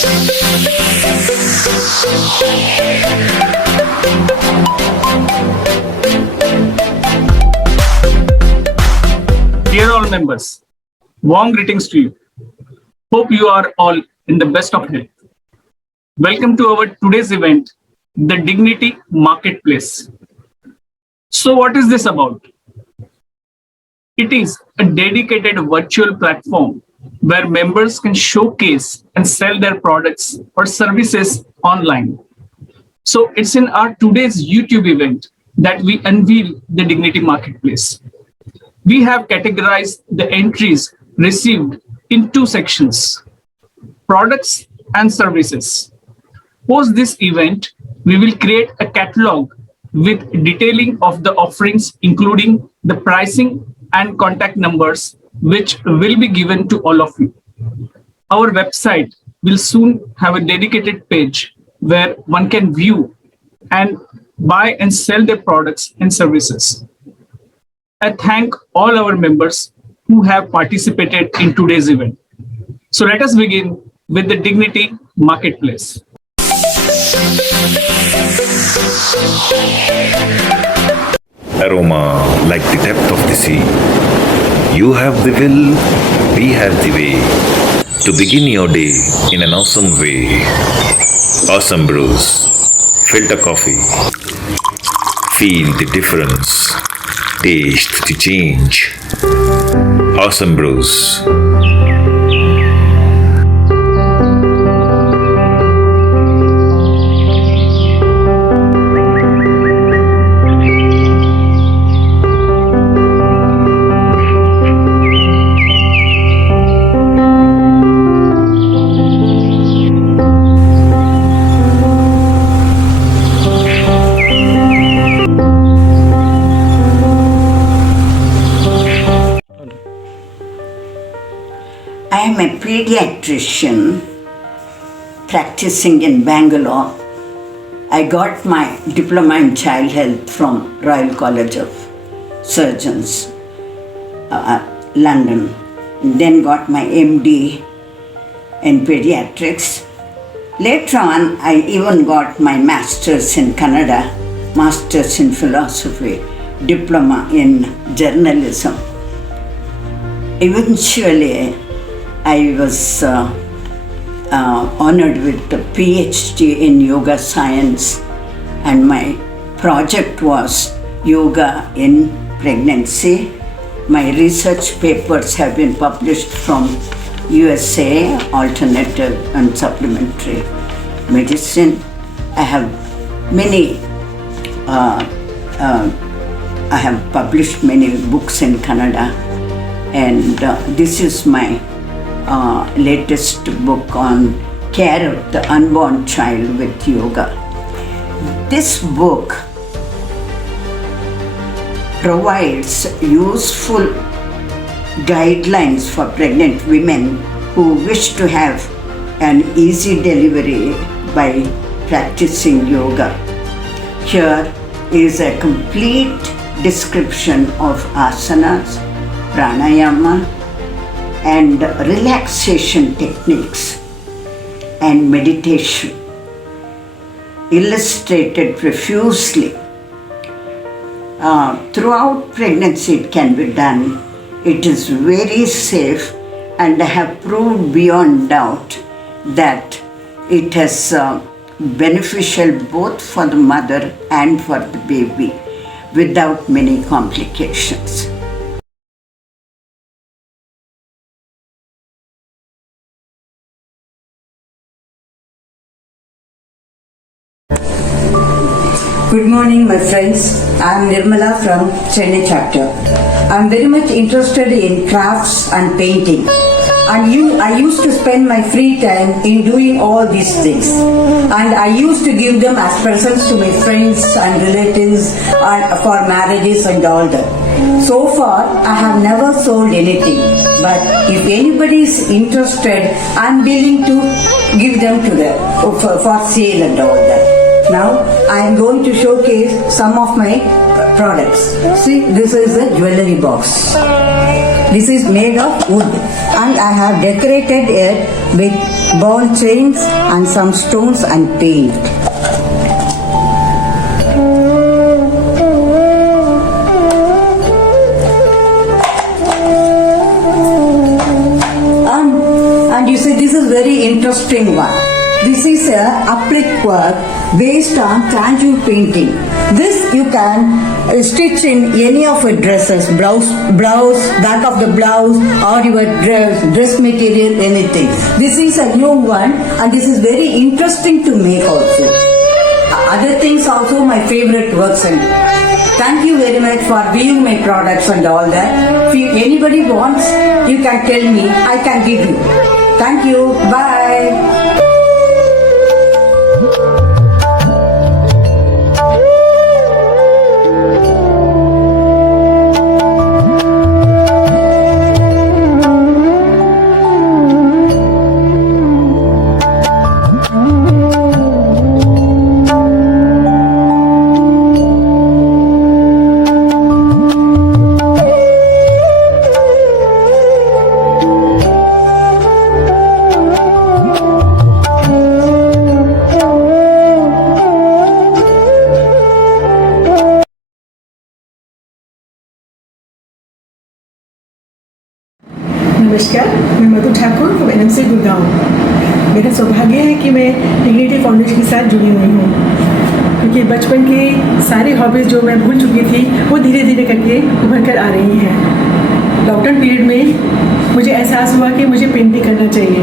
Dear all members, warm greetings to you. Hope you are all in the best of health. Welcome to our today's event, the Dignity Marketplace. So what is this about? It is a dedicated virtual platform where members can showcase and sell their products or services online. So it's in our today's YouTube event that we unveil the Dignity Marketplace. We have categorized the entries received in two sections, products and services. Post this event, we will create a catalog with detailing of the offerings, including the pricing and contact numbers, which will be given to all of you. Our website will soon have a dedicated page where one can view and buy and sell their products and services. I thank all our members who have participated in today's event. So let us begin with the Dignity Marketplace. Aroma like the depth of the sea. You have the will, we have the way to begin your day in an awesome way. Awesome Brews. Filter coffee. Feel the difference. Taste the change. Awesome Brews. I am a pediatrician practicing in Bangalore. I got my diploma in child health from Royal College of Surgeons, London. Then got my MD in pediatrics. Later on, I even got my master's in Kannada, master's in philosophy, diploma in journalism. Eventually, I was honored with a PhD in yoga science, and my project was yoga in pregnancy. My research papers have been published from USA, alternative and supplementary medicine. I have published many books in Kannada, and this is my latest book on care of the unborn child with yoga. This book provides useful guidelines for pregnant women who wish to have an easy delivery by practicing yoga. Here is a complete description of asanas, pranayama, and relaxation techniques and meditation, illustrated profusely. Throughout pregnancy it can be done. It is very safe, and I have proved beyond doubt that it is beneficial both for the mother and for the baby without many complications. Good morning, my friends. I am Nirmala from Chennai chapter. I am very much interested in crafts and painting. And I used to spend my free time in doing all these things. And I used to give them as presents to my friends and relatives and for marriages and all that. So far, I have never sold anything. But if anybody is interested, I am willing to give them to them for sale and all that. Now, I am going to showcase some of my products. See, this is a jewelry box. This is made of wood and I have decorated it with ball chains and some stones and paint. And you see, this is very interesting one. This is a applique work based on tangible painting. This you can stitch in any of your dresses, blouse, back of the blouse, or your dress material, anything. This is a new one, and this is very interesting to make also. Other things also my favorite works. And thank you very much for viewing my products and all that. If anybody wants, you can tell me, I can give you. Thank you. Bye. नमस्कार, मैं मधु Thakur from NMC Gurgaon. मेरा सौभाग्य है कि मैं dignity foundation के साथ जुड़ी हुई हूँ, क्योंकि बचपन की सारी हॉबीज़ जो मैं भूल चुकी थी वो धीरे धीरे करके उभर कर आ रही हैं। लॉकडाउन पीरियड में मुझे एहसास हुआ कि मुझे पेंटिंग करना चाहिए।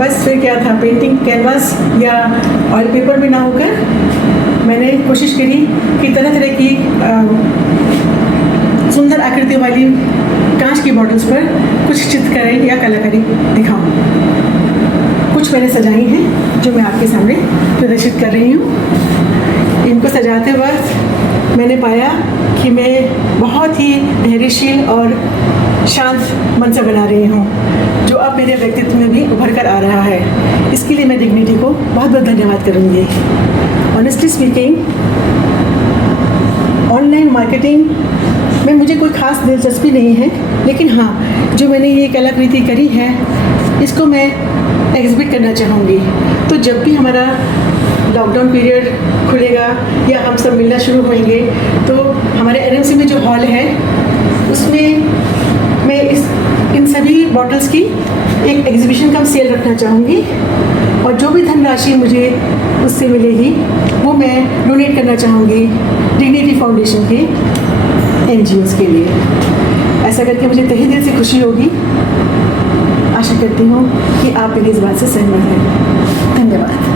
बस फिर क्या था, पेंटिंग कैनवास या ऑयल पेपर में ना होकर मैंने कोशिश करी कि तरह तरह की सुंदर आकृति वाली कांच की बॉटल्स पर कुछ चित्रकारी या कलाकारी दिखाऊं। कुछ मैंने सजाई हैं जो मैं आपके सामने प्रदर्शित कर रही हूँ। इनको सजाते वक्त मैंने पाया कि मैं बहुत ही धैर्यशील और शांत मन से बना रही हूँ, जो अब मेरे व्यक्तित्व में भी उभर कर आ रहा है। इसके लिए मैं डिग्निटी को बहुत बहुत धन्यवाद करूँगी। ऑनेस्टली स्पीकिंग, ऑनलाइन मार्केटिंग में मुझे कोई ख़ास दिलचस्पी नहीं है, लेकिन हाँ, जो मैंने ये कलाकृति करी है इसको मैं एग्जिबिट करना चाहूँगी। तो जब भी हमारा लॉकडाउन पीरियड खुलेगा या हम सब मिलना शुरू होंगे, तो हमारे एनएमसी में जो हॉल है उसमें मैं इन सभी बॉटल्स की एक एग्जीबिशन का सेल रखना चाहूँगी, और जो भी धनराशि मुझे उससे मिलेगी वो मैं डोनेट करना चाहूँगी डिग्निटी फाउंडेशन के NGOs के लिए। ऐसा करके मुझे तहे दिल से खुशी होगी। आशा करती हूँ कि आप मेरी इस बात से सहमत हैं। धन्यवाद।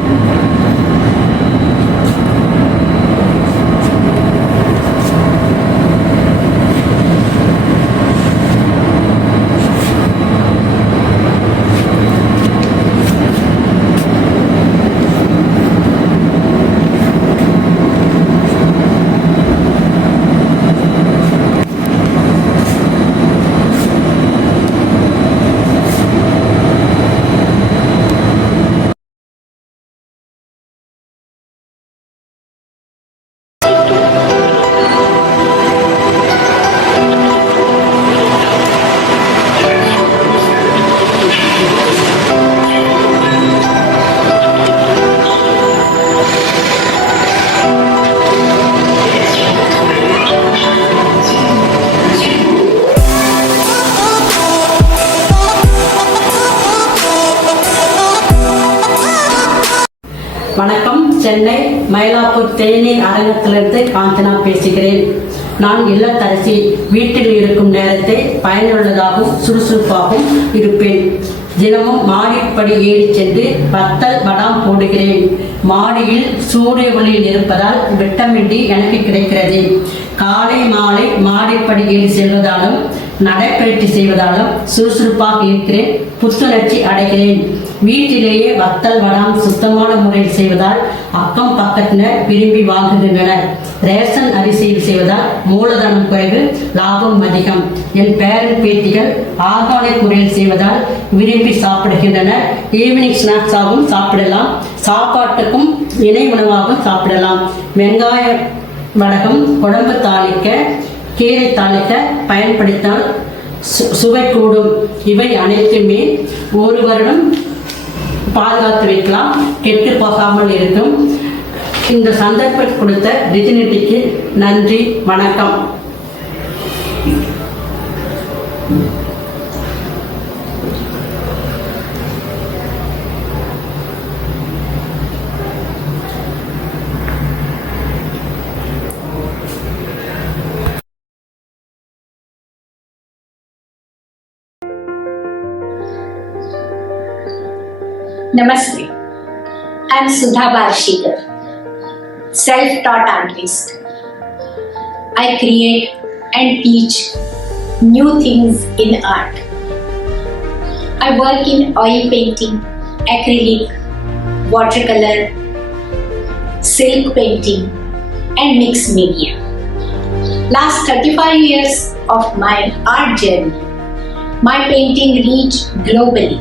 வணக்கம், சென்னை மயிலாப்பூர் தேநீர் அரங்கத்திலிருந்து காஞ்சனா பேசுகிறேன். நான் இல்லத்தரசி. வீட்டில் இருக்கும் நேரத்தை பயனுள்ளதாகவும் சுறுசுறுப்பாகவும் இருப்பேன். தினமும் மாடிப்படி ஏறி சென்று வத்தல் வடாம் போடுகிறேன். மாடியில் சூரிய ஒளியில் இருப்பதால் விட்டமின் டி எனக்கு கிடைக்கிறது. காலை மாலை மாடிப்படி ஏறி செல்வதாலும் நடைப்பயிற்சி செய்வதாலும் சுறுசுறுப்பாக இருக்கிறேன், புத்துணர்ச்சி அடைகிறேன். வீட்டிலேயே வத்தல் வடாம் சுத்தமான முறையில் செய்வதால் அக்கம் பக்கத்தினர் விரும்பி வாங்குகின்றனர். ரேஷன் அரிசியில் செய்வதால் மூலதனம் குறைவு, லாபம் அதிகம். என் பேரன் பேத்திகள் ஆர்கானிக் முறையில் செய்வதால் விரும்பி சாப்பிடுகின்றனர். ஈவினிங் ஸ்நாக்ஸாகவும் சாப்பிடலாம், சாப்பாட்டுக்கும் இணை உணவாகவும் சாப்பிடலாம். வெங்காய வடகம், குழம்பு தாளிக்க, கீரை தாளிக்க பயன்படுத்தால் சுவை கூடும். இவை அனைத்துமே ஒரு வருடம் பாதுகாத்து வைக்கலாம், கெட்டு போகாமல் இருக்கும். இந்த சந்தர்ப்பம் கொடுத்த டிக்னிட்டிக்கு நன்றி, வணக்கம். Namaste. I'm Sudha Barshikar, self-taught artist. I create and teach new things in art. I work in oil painting, acrylic, watercolor, silk painting and mixed media. Last 35 years of my art journey, my painting reached globally.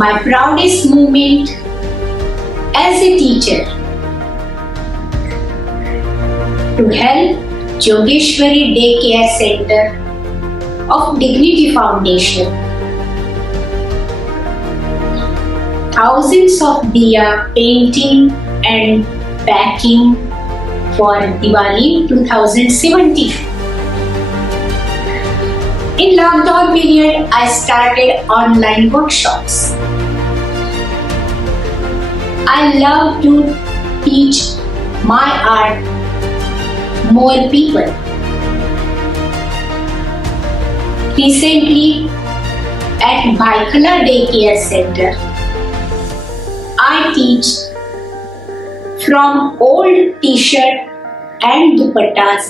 My proudest moment as a teacher to help Yogeshwari Daycare Center of Dignity Foundation. Thousands of diya painting and packing for Diwali 2017. In lockdown period, I started online workshops. I love to teach my art more people. Recently, at Bhaikala Daycare Center, I teach from old t-shirt and dupattas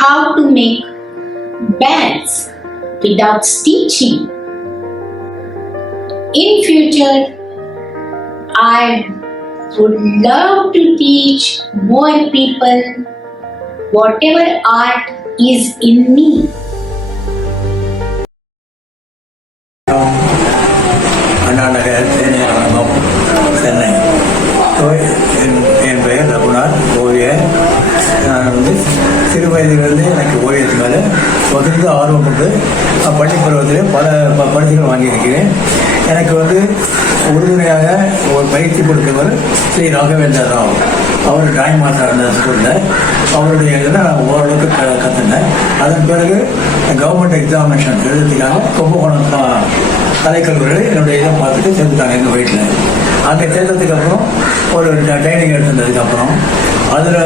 how to make bags without stitching. In future, I would love to teach more people whatever art is in me. Anna Nagar தேனியாரம் Chennai. என் பெயர் ரகுநாத், ஓவியர். நான் சிறு வயதிலிருந்து எனக்கு ஓவியத்து மேலே பகிர்ந்து ஆர்வம் கொண்டு பள்ளி பருவத்தில் பல பரிசுகள் வாங்கியிருக்கிறேன். எனக்கு உறுதுணையாக ஒரு பயிற்சி கொடுத்தவர் ஸ்ரீ ராகவேந்தர் ராவ். அவர் டிராயிங் மாஸ்டர் இருந்த ஸ்கூலில் அவருடைய இதில் நான் ஓரளவுக்கு கற்றுனேன். அதன் பிறகு கவர்மெண்ட் எக்ஸாமினேஷன் எழுதுறதுக்காக கும்பகோணம் கலைக்கல்லூரியில் என்னுடைய இதை பார்த்துட்டு சேர்த்துட்டாங்க எங்கள் வீட்டில். அங்கே சேர்த்ததுக்கு அப்புறம் ஒரு ட்ரைனிங் எடுத்ததுக்கப்புறம் அதில்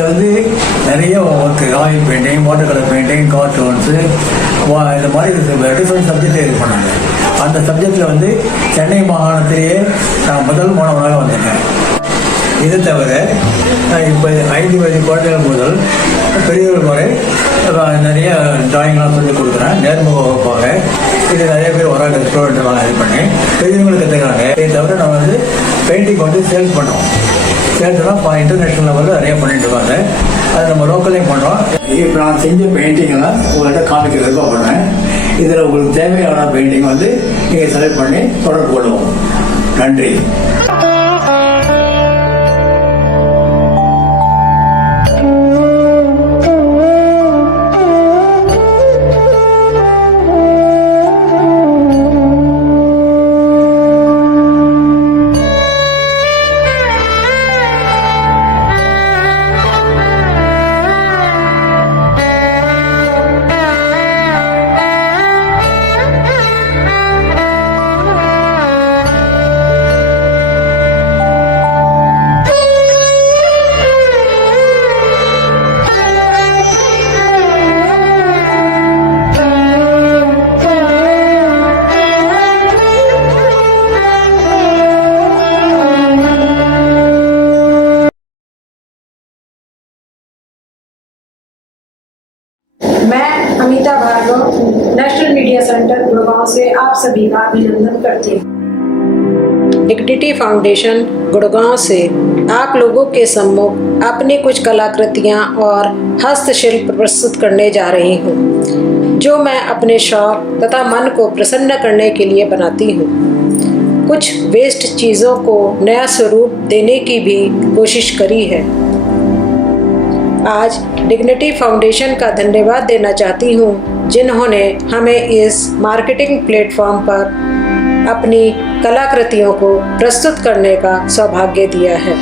நிறைய work, oil painting, water colour painting, cartoons, இந்த மாதிரி டிஃப்ரெண்ட் சப்ஜெக்ட் இது பண்ணாங்க. அந்த சப்ஜெக்டில் சென்னை மாகாணத்திலேயே நான் முதல் மாணவனாக வந்திருக்கேன். இது தவிர இப்போ 5 வயது குழந்தைகள் முதல் பெரியவர்கள் வரை நிறைய டிராயிங்லாம் சொல்லிக் கொடுக்குறேன் நேர்முக வகுப்பாக. இது நிறைய பேர் வராங்க, ஸ்டூடெண்ட்லாம் இது பண்ணி பெரியவங்களுக்கு கற்றுக்கிறாங்க. இதை தவிர நான் பெயிண்டிங் சேல்ஸ் பண்ணுறோம். சேல்ஸ்லாம் இன்டர்நேஷ்னல் லெவலில் நிறைய பண்ணிட்டு இருக்காங்க. அதை நம்ம லோக்கலையும் பண்ணுறோம். இப்போ நான் செஞ்ச பெயிண்டிங்கெல்லாம் உங்கள்கிட்ட காமிக்க விருப்பப்படுறேன். இதில் உங்களுக்கு தேவையான பெயிண்டிங் நீங்கள் செலக்ட் பண்ணி தொடர்பு கொள்வோம். நன்றி. मैं Amita Bhargava national media centre Gurgaon से आप सभी का अभिनंदन करती हूँ। डिग्निटी फाउंडेशन गुड़गांव से आप लोगों के सम्मुख अपनी कुछ कलाकृतियाँ और हस्तशिल्प प्रस्तुत करने जा रही हूँ, जो मैं अपने शौक तथा मन को प्रसन्न करने के लिए बनाती हूँ। कुछ वेस्ट चीज़ों को नया स्वरूप देने की भी कोशिश करी है। आज डिग्निटी फाउंडेशन का धन्यवाद देना चाहती हूँ, जिन्होंने हमें इस मार्केटिंग प्लेटफॉर्म पर अपनी कलाकृतियों को प्रस्तुत करने का सौभाग्य दिया है।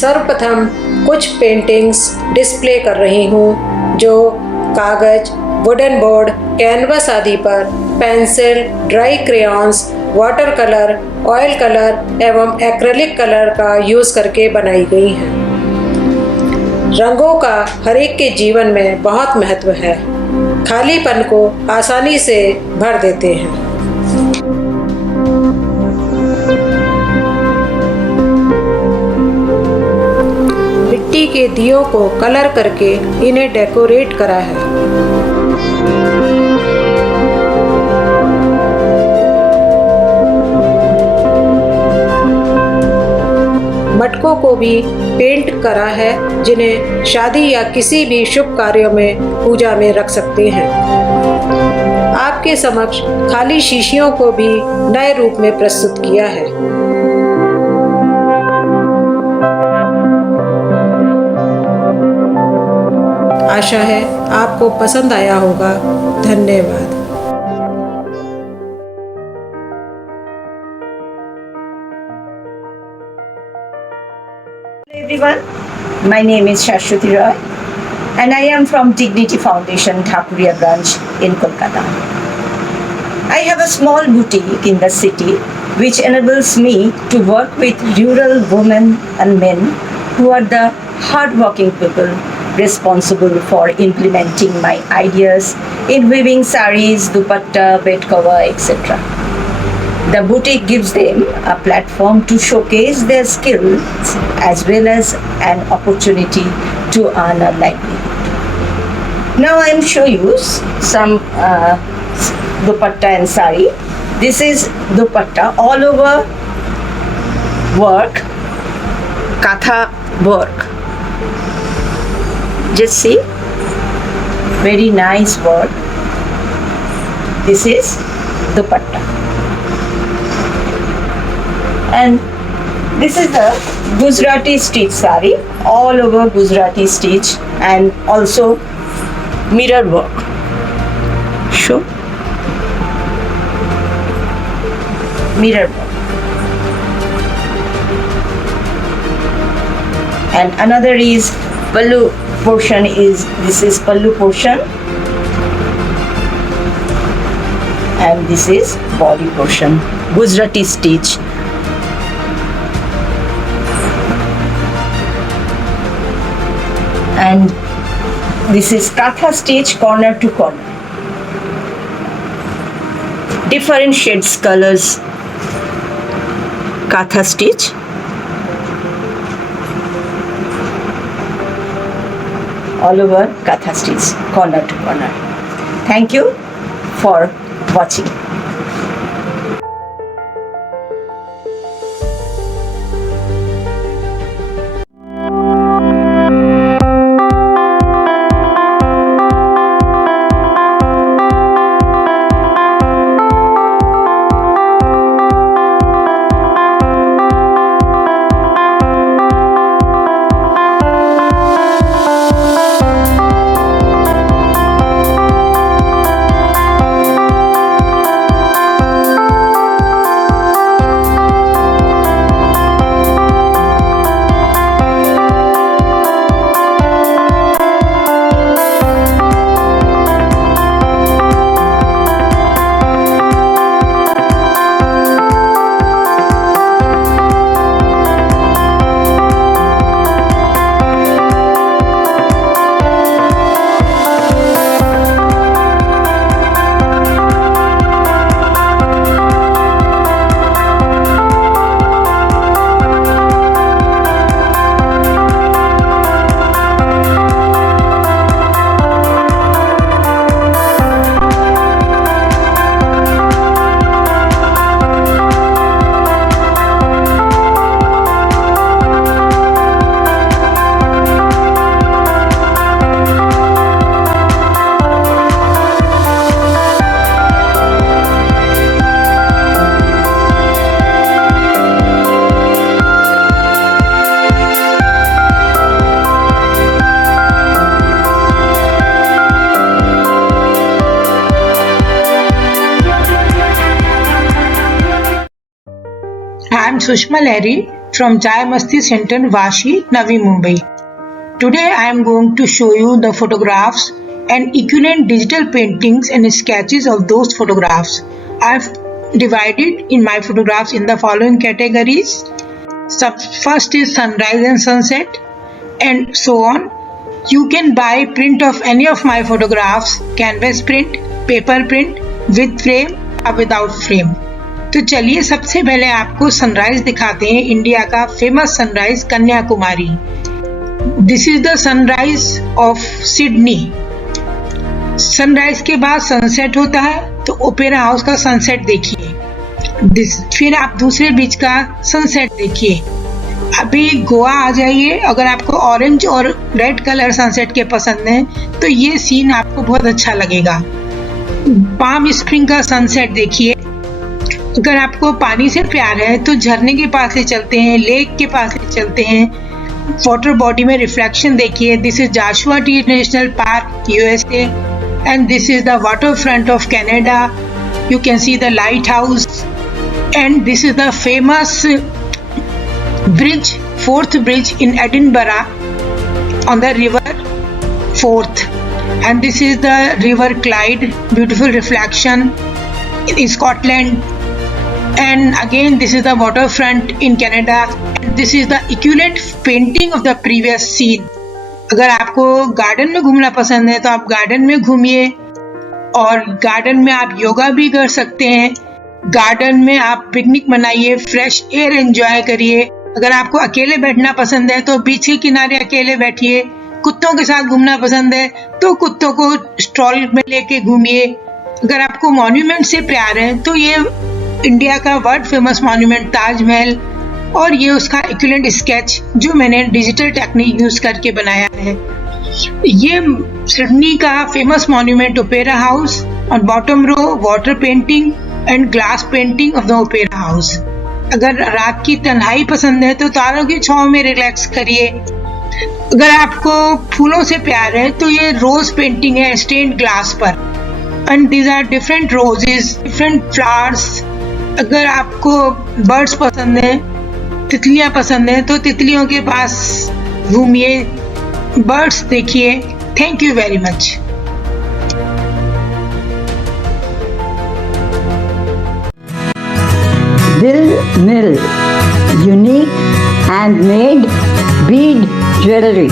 सर्वप्रथम कुछ पेंटिंग्स डिस्प्ले कर रही हूँ जो कागज, वुडन बोर्ड, कैनवस आदि पर pencil, dry crayons, water colour, oil colour एवं एक्रेलिक कलर का यूज़ करके बनाई गई हैं। रंगों का हर एक के जीवन में बहुत महत्व है, खालीपन को आसानी से भर देते हैं। मिट्टी के दियों को कलर करके इन्हें डेकोरेट करा है। मटकों को भी पेंट करा है, जिन्हें शादी या किसी भी शुभ कार्यों में पूजा में रख सकते हैं। आपके समक्ष खाली शीशियों को भी नए रूप में प्रस्तुत किया है। आशा है आपको पसंद आया होगा। धन्यवाद। Everyone, my name is Shashwati Roy and I am from Dignity Foundation, Thakuria branch in Kolkata. I have a small boutique in the city which enables me to work with rural women and men who are the hard-working people responsible for implementing my ideas in weaving saris, dupatta, bed cover, etc. The boutique gives them a platform to showcase their skills as well as an opportunity to earn a livelihood. Now I am show you some dupatta and sari. This is dupatta, all over work, katha work. Just see, very nice work. This is dupatta. And this is the Gujarati stitch sari, all over Gujarati stitch and also mirror work. Show. Mirror work. And another is pallu portion is, this is pallu portion. And this is body portion, Gujarati stitch. And this is katha stitch corner to corner. Different shades, colors, katha stitch. All over katha stitch, corner to corner. Thank you for watching. I am Sushma Lahiri from Chai Masti Center, Vashi, Navi Mumbai. Today I am going to show you the photographs and equivalent digital paintings and sketches of those photographs. I have divided in my photographs in the following categories. First is sunrise and sunset and so on. You can buy print of any of my photographs, canvas print, paper print, with frame or without frame. तो चलिए सबसे पहले आपको sunrise दिखाते हैं, India का famous sunrise Kanyakumari. This is the sunrise of Sydney. Sunrise के बाद सनसेट होता है, तो ओपेरा हाउस का सनसेट देखिए. फिर आप दूसरे बीच का सनसेट देखिए. अभी गोवा आ जाइए, अगर आपको ऑरेंज और रेड कलर सनसेट के पसंद है तो ये सीन आपको बहुत अच्छा लगेगा. पाम स्प्रिंग का सनसेट देखिए. अगर आपको पानी से प्यार है तो झरने के पास ले चलते हैं, लेक के पास ले चलते हैं. वाटर बॉडी में रिफ्लेक्शन देखिए. This is Joshua tree national park, USA, and this is the water front of Canada. You can see the lighthouse and this is the famous bridge, fourth bridge in Edinburgh on the river Forth, and this is the river Clyde, beautiful reflection in Scotland, and again this is the waterfront in Canada, and this is the equivalent painting of the previous scene. अगर आपको garden में घूमना पसंद है तो आप garden में घूमिए, और गार्डन में आप योगा भी कर सकते हैं. गार्डन में आप पिकनिक मनाइए, फ्रेश एयर एंजॉय करिए. अगर आपको अकेले बैठना पसंद है तो बीच के किनारे अकेले बैठिए. कुत्तों के साथ घूमना पसंद है तो कुत्तों को स्ट्रॉल में लेके घूमिए. अगर आपको मॉन्यूमेंट से प्यार है तो ये इंडिया का वर्ल्ड फेमस मॉन्यूमेंट ताजमहल, और ये उसका इक्विवेलेंट स्केच जो मैंने डिजिटल टेक्निक यूज करके बनाया है. ये सिडनी का फेमस मॉन्यूमेंट ओपेरा हाउस, और bottom row water painting and glass painting of the opera house. अगर रात की तन्हाई पसंद है तो तारों की छांव में रिलैक्स करिए. अगर आपको फूलों से प्यार है तो ये रोज पेंटिंग है स्टेन्ड ग्लास पर, and these are different roses, different flowers. अगर आपको बर्ड्स पसंद है, तितलियां पसंद है, तो तितलियों के पास घूमिए, बर्ड्स देखिए. Thank you very much. Dil Mill, unique handmade bead jewelry.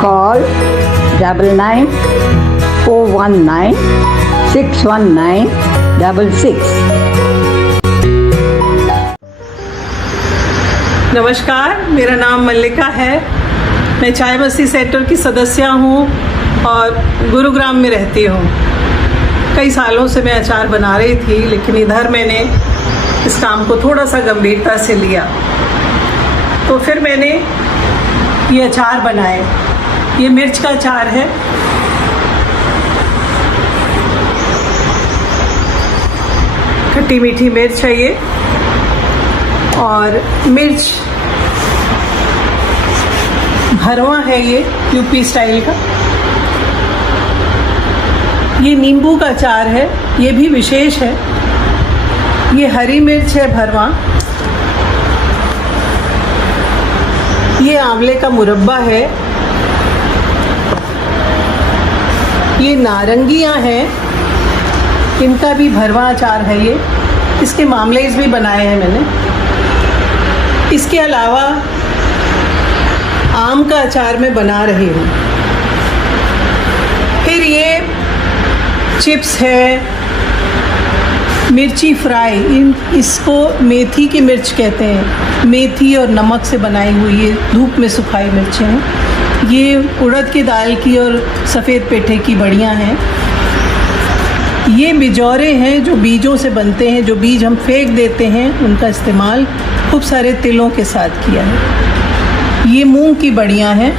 Call 99-419-619-66. नमस्कार, मेरा नाम मल्लिका है. मैं चाय मस्ती सेक्टर की सदस्य हूँ और गुरुग्राम में रहती हूँ. कई सालों से मैं अचार बना रही थी, लेकिन इधर मैंने इस काम को थोड़ा सा गंभीरता से लिया, तो फिर मैंने ये अचार बनाए. ये मिर्च का अचार है. खट्टी मीठी मिर्च है ये, और मिर्च भरवा है ये यूपी स्टाइल का. ये नींबू का अचार है, ये भी विशेष है। ये हरी मिर्च है भरवा, ये आंवले का मुरब्बा है, ये नारंगियां हैं, इनका भी भरवा अचार है। ये इसके मामलेज भी बनाए हैं मैंने। इसके अलावा आम का अचार मैं बना रही हूँ। फिर ये चिप्स है, मिर्ची फ्राई, इसको मेथी की मिर्च कहते हैं। मेथी और नमक से बनाई हुई ये धूप में सुखाई मिर्चें हैं। ये उड़द की दाल की और सफ़ेद पेठे की बड़ियाँ हैं। ये बिजौरे हैं जो बीजों से बनते हैं, जो बीज हम फेंक देते हैं, उनका इस्तेमाल खूब सारे तिलों के साथ किया है। ये मूंग की बड़ियाँ हैं।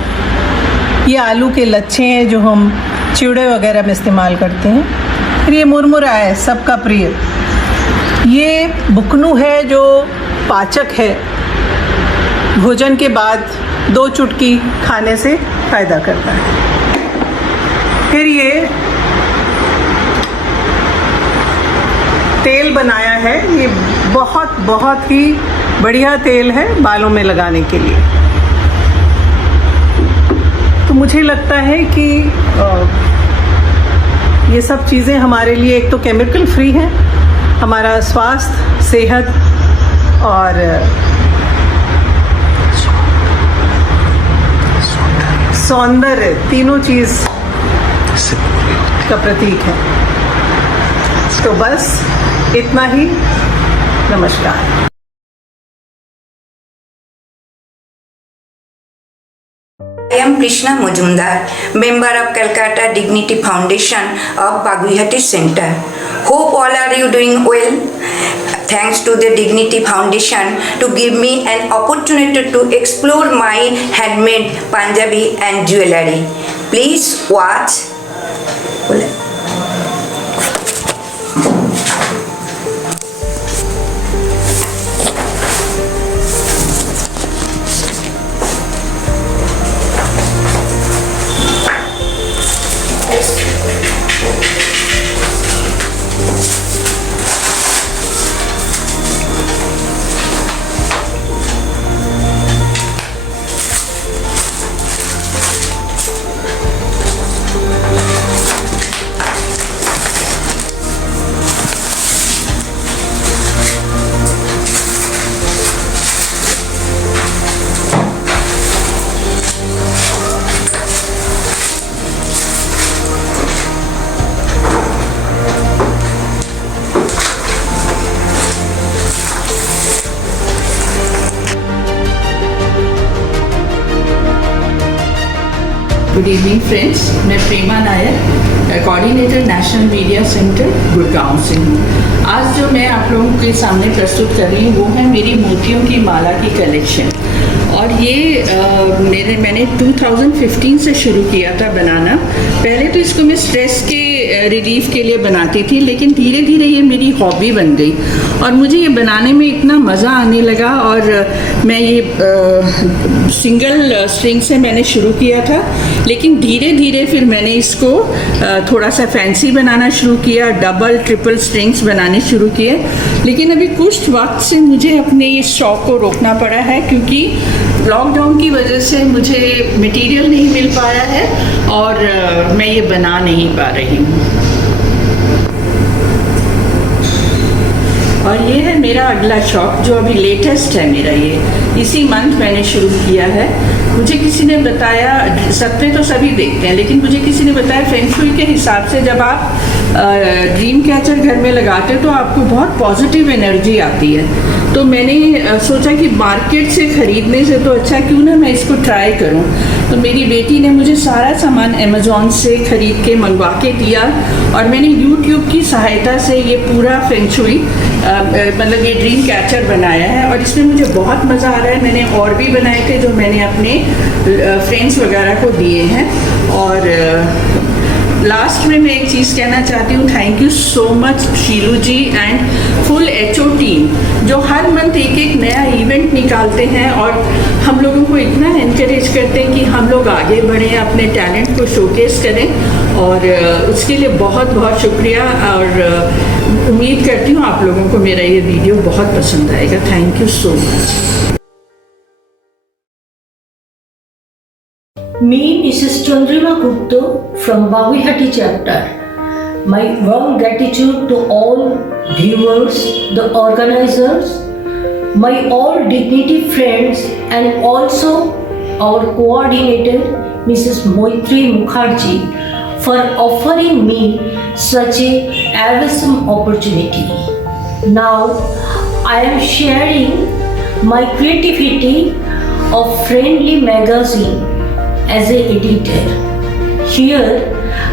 ये आलू के लच्छे हैं जो हम चिवड़े वगैरह में इस्तेमाल करते हैं। फिर ये मुरमुरा है, सबका प्रिय। ये बुकनू है जो पाचक है, भोजन के बाद 2 चुटकी खाने से फ़ायदा करता है। फिर ये तेल बनाया है, ये बहुत ही बढ़िया तेल है बालों में लगाने के लिए। तो मुझे लगता है कि ये सब चीज़ें हमारे लिए एक तो केमिकल फ्री हैं, हमारा स्वास्थ्य, सेहत और सौंदर्य, तीनों चीज़ का प्रतीक है। तो बस इतना ही। नमस्कार। I am Krishna Majumdar, member of Calcutta Dignity Foundation of Bagwihati Center. Hope all are you doing well. Thanks to the Dignity Foundation to give me an opportunity to explore my handmade Punjabi and jewelry. Please watch. Good evening friends, मैं Prema Nair, coordinator national media centre Gurgaon से हूँ। आज जो मैं आप लोगों के सामने प्रस्तुत कर रही हूँ वो है मेरी मोतियों की माला की कलेक्शन। और ये मैंने 2015 से शुरू किया था बनाना। पहले तो इसको मैं स्ट्रेस के रिलीफ के लिए बनाती थी, लेकिन धीरे धीरे ये मेरी हॉबी बन गई और मुझे ये बनाने में इतना मज़ा आने लगा। और मैं ये सिंगल स्ट्रिंग से मैंने शुरू किया था, लेकिन धीरे धीरे फिर मैंने इसको थोड़ा सा फैंसी बनाना शुरू किया, डबल ट्रिपल स्ट्रिंग्स बनाने शुरू किए। लेकिन अभी कुछ वक्त से मुझे अपने इस शौक़ को रोकना पड़ा है, क्योंकि लॉकडाउन की वजह से मुझे मटेरियल नहीं मिल पाया है और मैं ये बना नहीं पा रही हूँ। और ये है मेरा अगला शौक़ जो अभी लेटेस्ट है मेरा, ये इसी मंथ मैंने शुरू किया है। मुझे किसी ने बताया, सपने तो सभी देखते हैं, लेकिन मुझे किसी ने बताया फेंग शुई के हिसाब से जब आप ड्रीम कैचर घर में लगाते हो तो आपको बहुत पॉजिटिव एनर्जी आती है। तो मैंने सोचा कि मार्केट से ख़रीदने से तो अच्छा क्यों ना मैं इसको ट्राई करूं। तो मेरी बेटी ने मुझे सारा सामान अमेज़ॉन से ख़रीद के मंगवा के दिया और मैंने यूट्यूब की सहायता से ये पूरा फेंग शुई मतलब ये ड्रीम कैचर बनाया है और इसमें मुझे बहुत मज़ा आ रहा है। मैंने और भी बनाए थे जो मैंने अपने फ्रेंड्स वगैरह को दिए हैं। और लास्ट में मैं एक चीज़ कहना चाहती हूँ, thank you so much Shilu ji and full HO team, जो हर मंथ एक नया इवेंट निकालते हैं और हम लोगों को इतना एनकरेज करते हैं कि हम लोग आगे बढ़ें, अपने टैलेंट को शोकेस करें, और उसके लिए बहुत बहुत शुक्रिया। और उम्मीद करती हूँ आप लोगों को मेरा ये वीडियो बहुत पसंद आएगा। Thank you so much. Me, Mrs. Chandrima Gupta from Baguihati chapter. My warm gratitude to all viewers, the organizers, my all dignity friends, and also our coordinator, Mrs. Moitri Mukherjee, for offering me such a awesome opportunity. Now, I am sharing my creativity of Friendly magazine as an editor. Here,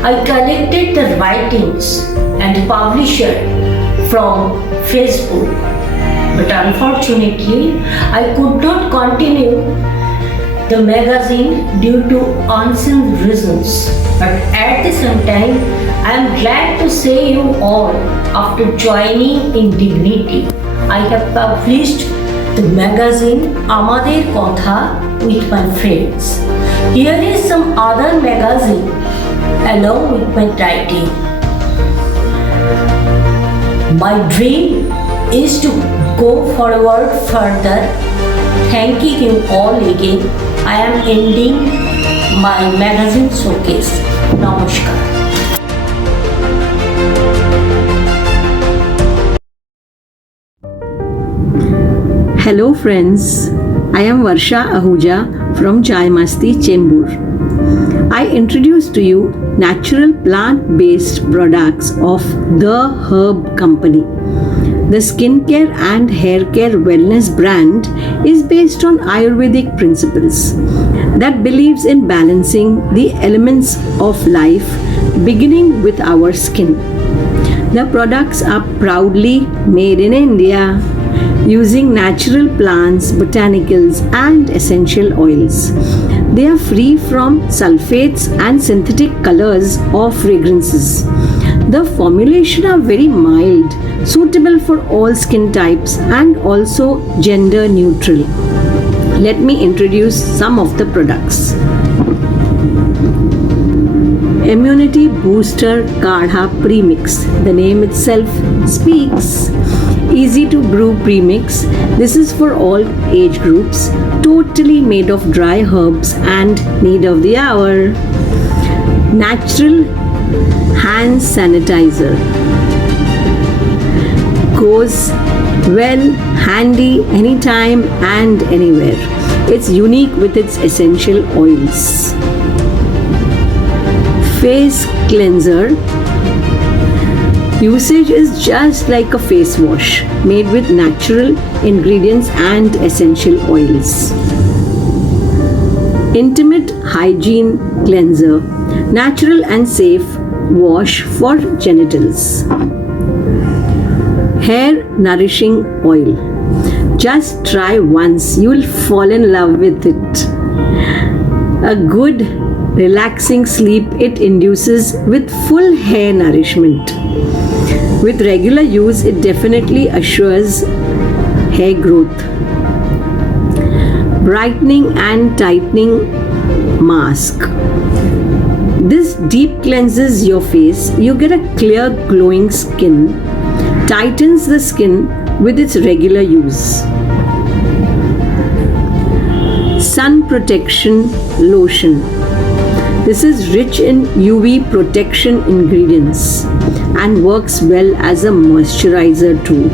I collected the writings and publisher from Facebook, but unfortunately, I could not continue the magazine due to unseen reasons. But at the same time, I am glad to say you all, after joining in Dignity, I have published the magazine Amader Kotha with my friends. Here is some other magazine along with my writing. My dream is to go forward further. Thanking you all again. I am ending my magazine showcase. Namaskar. Hello friends, I am Varsha Ahuja from Chai Masti Chembur. I introduce to you natural plant-based products of The Herb Company. The skincare and hair care wellness brand is based on Ayurvedic principles that believes in balancing the elements of life, beginning with our skin. The products are proudly made in India, using natural plants, botanicals, and essential oils. They are free from sulfates and synthetic colors or fragrances. The formulation are very mild, suitable for all skin types, and also gender neutral. Let me introduce some of the products. Immunity Booster Kadha Premix. The name itself speaks. Easy to brew premix. This is for all age groups. Totally made of dry herbs and need of the hour. Natural hand sanitizer. Goes well handy anytime and anywhere. It's unique with its essential oils. Face cleanser. Usage is just like a face wash, made with natural ingredients and essential oils. Intimate hygiene cleanser. Natural and safe wash for genitals. Hair nourishing oil. Just try once, you will fall in love with it. A good relaxing sleep it induces with full hair nourishment. With regular use, it definitely assures hair growth. Brightening and tightening mask. This deep cleanses your face. You get a clear, glowing skin. Tightens the skin with its regular use. Sun protection lotion. This is rich in UV protection ingredients and works well as a moisturizer too.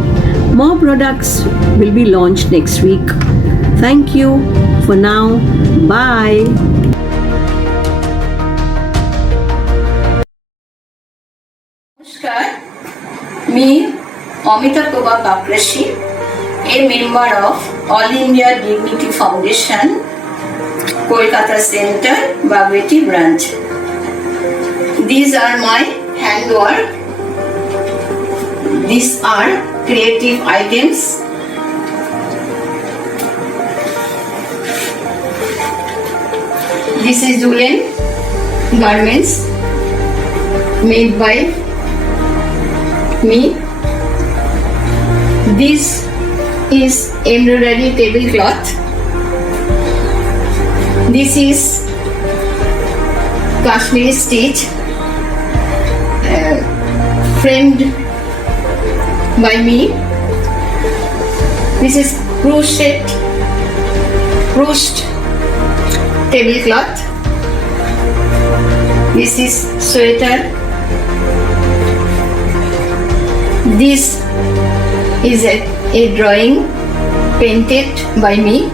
More products will be launched next week. Thank you for now. Bye. Namaskar. Me, Amita Koba Kakrashi, a member of All India Dignity Foundation, Kolkata Center, Baguihati branch. These are my handwork. These are creative items. This is woolen garments. made by me. This is embroidery tablecloth. This is Kashmiri stitch framed by me. This is ruched tablecloth. This is sweater. This is a drawing painted by me.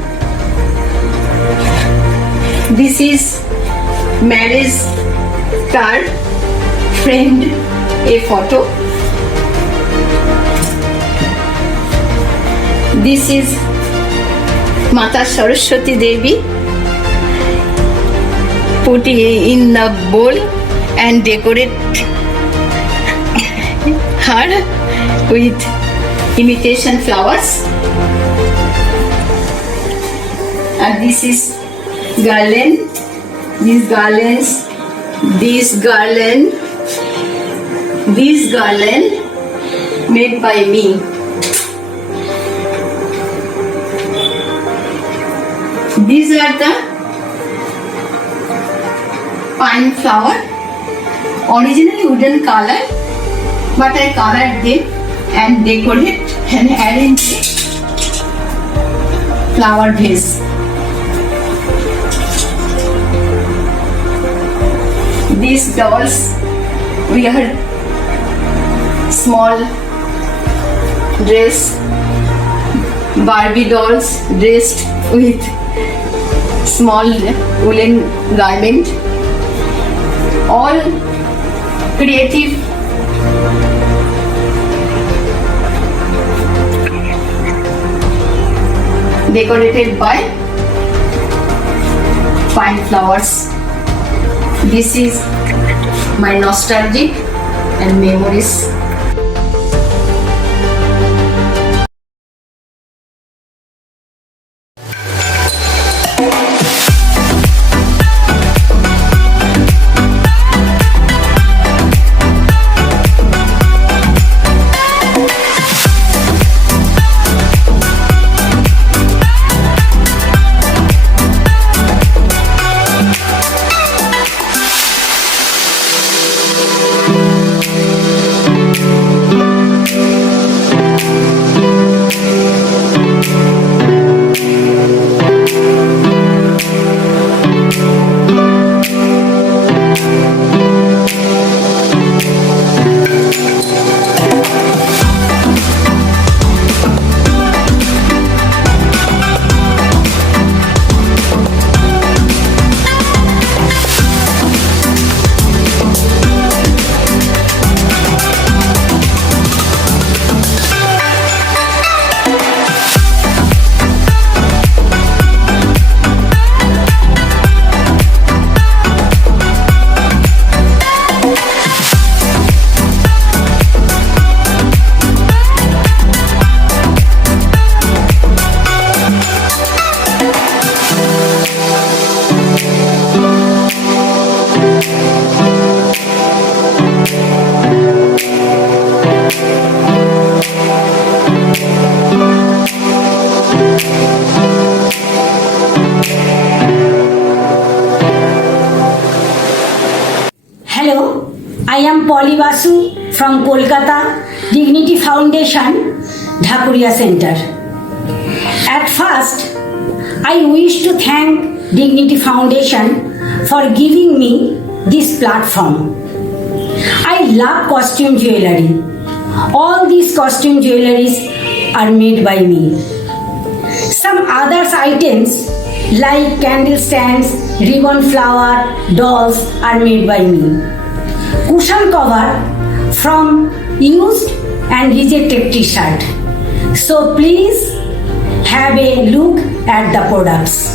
This is marriage card framed a photo. This is Mata Saraswati Devi put in a bowl and decorate her with imitation flowers. And this is garland. This garland made by me. These are the pine flower, originally wooden color, but I colored them and decorate and arrange flower vase. These dolls wear small dress, Barbie dolls dressed with small woolen garment, all creative decorated by pine flowers. This is my nostalgic and memories. I am Polly Basu from Kolkata Dignity Foundation, Dhakuria Center. At first, I wish to thank Dignity Foundation for giving me this platform. I love costume jewelry. All these costume jewelries are made by me. Some other items like candle stands, ribbon flower, dolls are made by me. Cushion cover from used and rejected t-shirt. So please have a look at the products.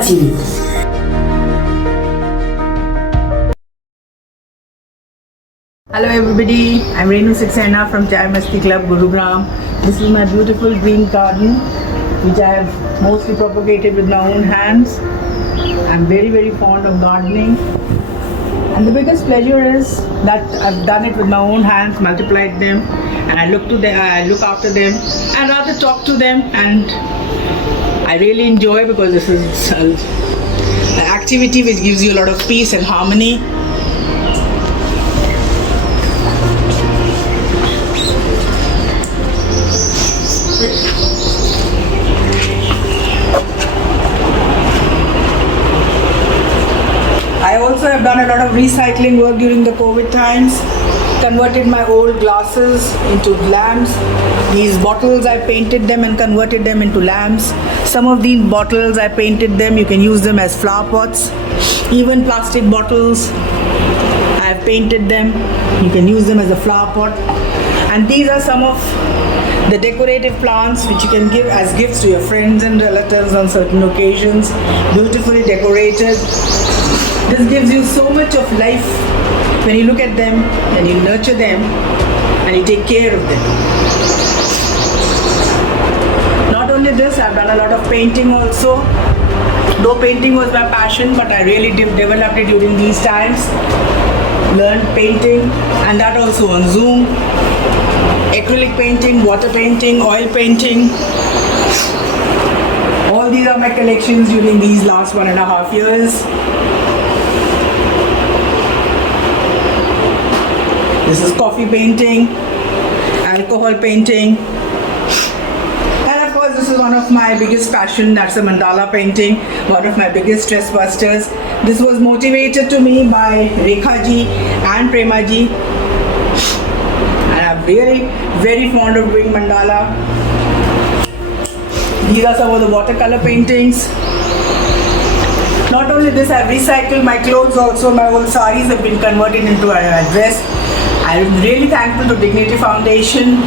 watching. Hello everybody, I'm Renu Saxena from Chai Masti Club, Gurugram. This is my beautiful green garden which I have mostly propagated with my own hands. I'm very fond of gardening, and the biggest pleasure is that I've done it with my own hands, multiplied them, and I look after them and rather talk to them, and I really enjoy because this is an activity which gives you a lot of peace and harmony. I also have done a lot of recycling work during the COVID times, converted my old glasses into lamps. These bottles, I painted them and converted them into lamps. Some of these bottles, I painted them, you can use them as flower pots. Even plastic bottles, I have painted them, you can use them as a flower pot. And these are some of the decorative plants which you can give as gifts to your friends and relatives on certain occasions, beautifully decorated. This gives you so much of life when you look at them and you nurture them and you take care of them. Not only this, I've done a lot of painting also. Though painting was my passion, but I really developed it during these times. Learned painting, and that also on Zoom. Acrylic painting, water painting, oil painting. All these are my collections during these last 1.5 years. This is coffee painting, alcohol painting, and of course this is one of my biggest passion, that's a mandala painting, one of my biggest stress busters. This was motivated to me by Rekha ji and Prema ji, and I'm very fond of doing mandala. These are some of the watercolor paintings. Not only this, I've recycled my clothes also. My old saris have been converted into a dress. I'm really thankful to Dignity Foundation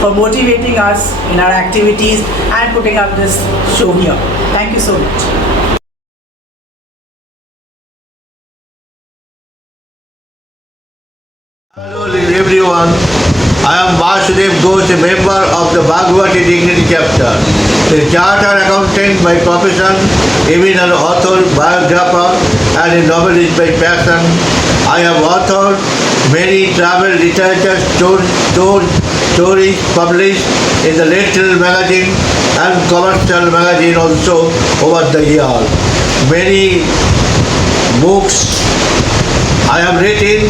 for motivating us in our activities and putting up this show here. Thank you so much. Hello everyone, I am Vasudev Ghosh, a member of the Bhagavati Dignity Chapter. A chartered accountant by profession, even an author, biographer and a novelist by passion. I have authored many travel literature stories published in the Little magazine and commercial magazine also over the years. Many books I have written.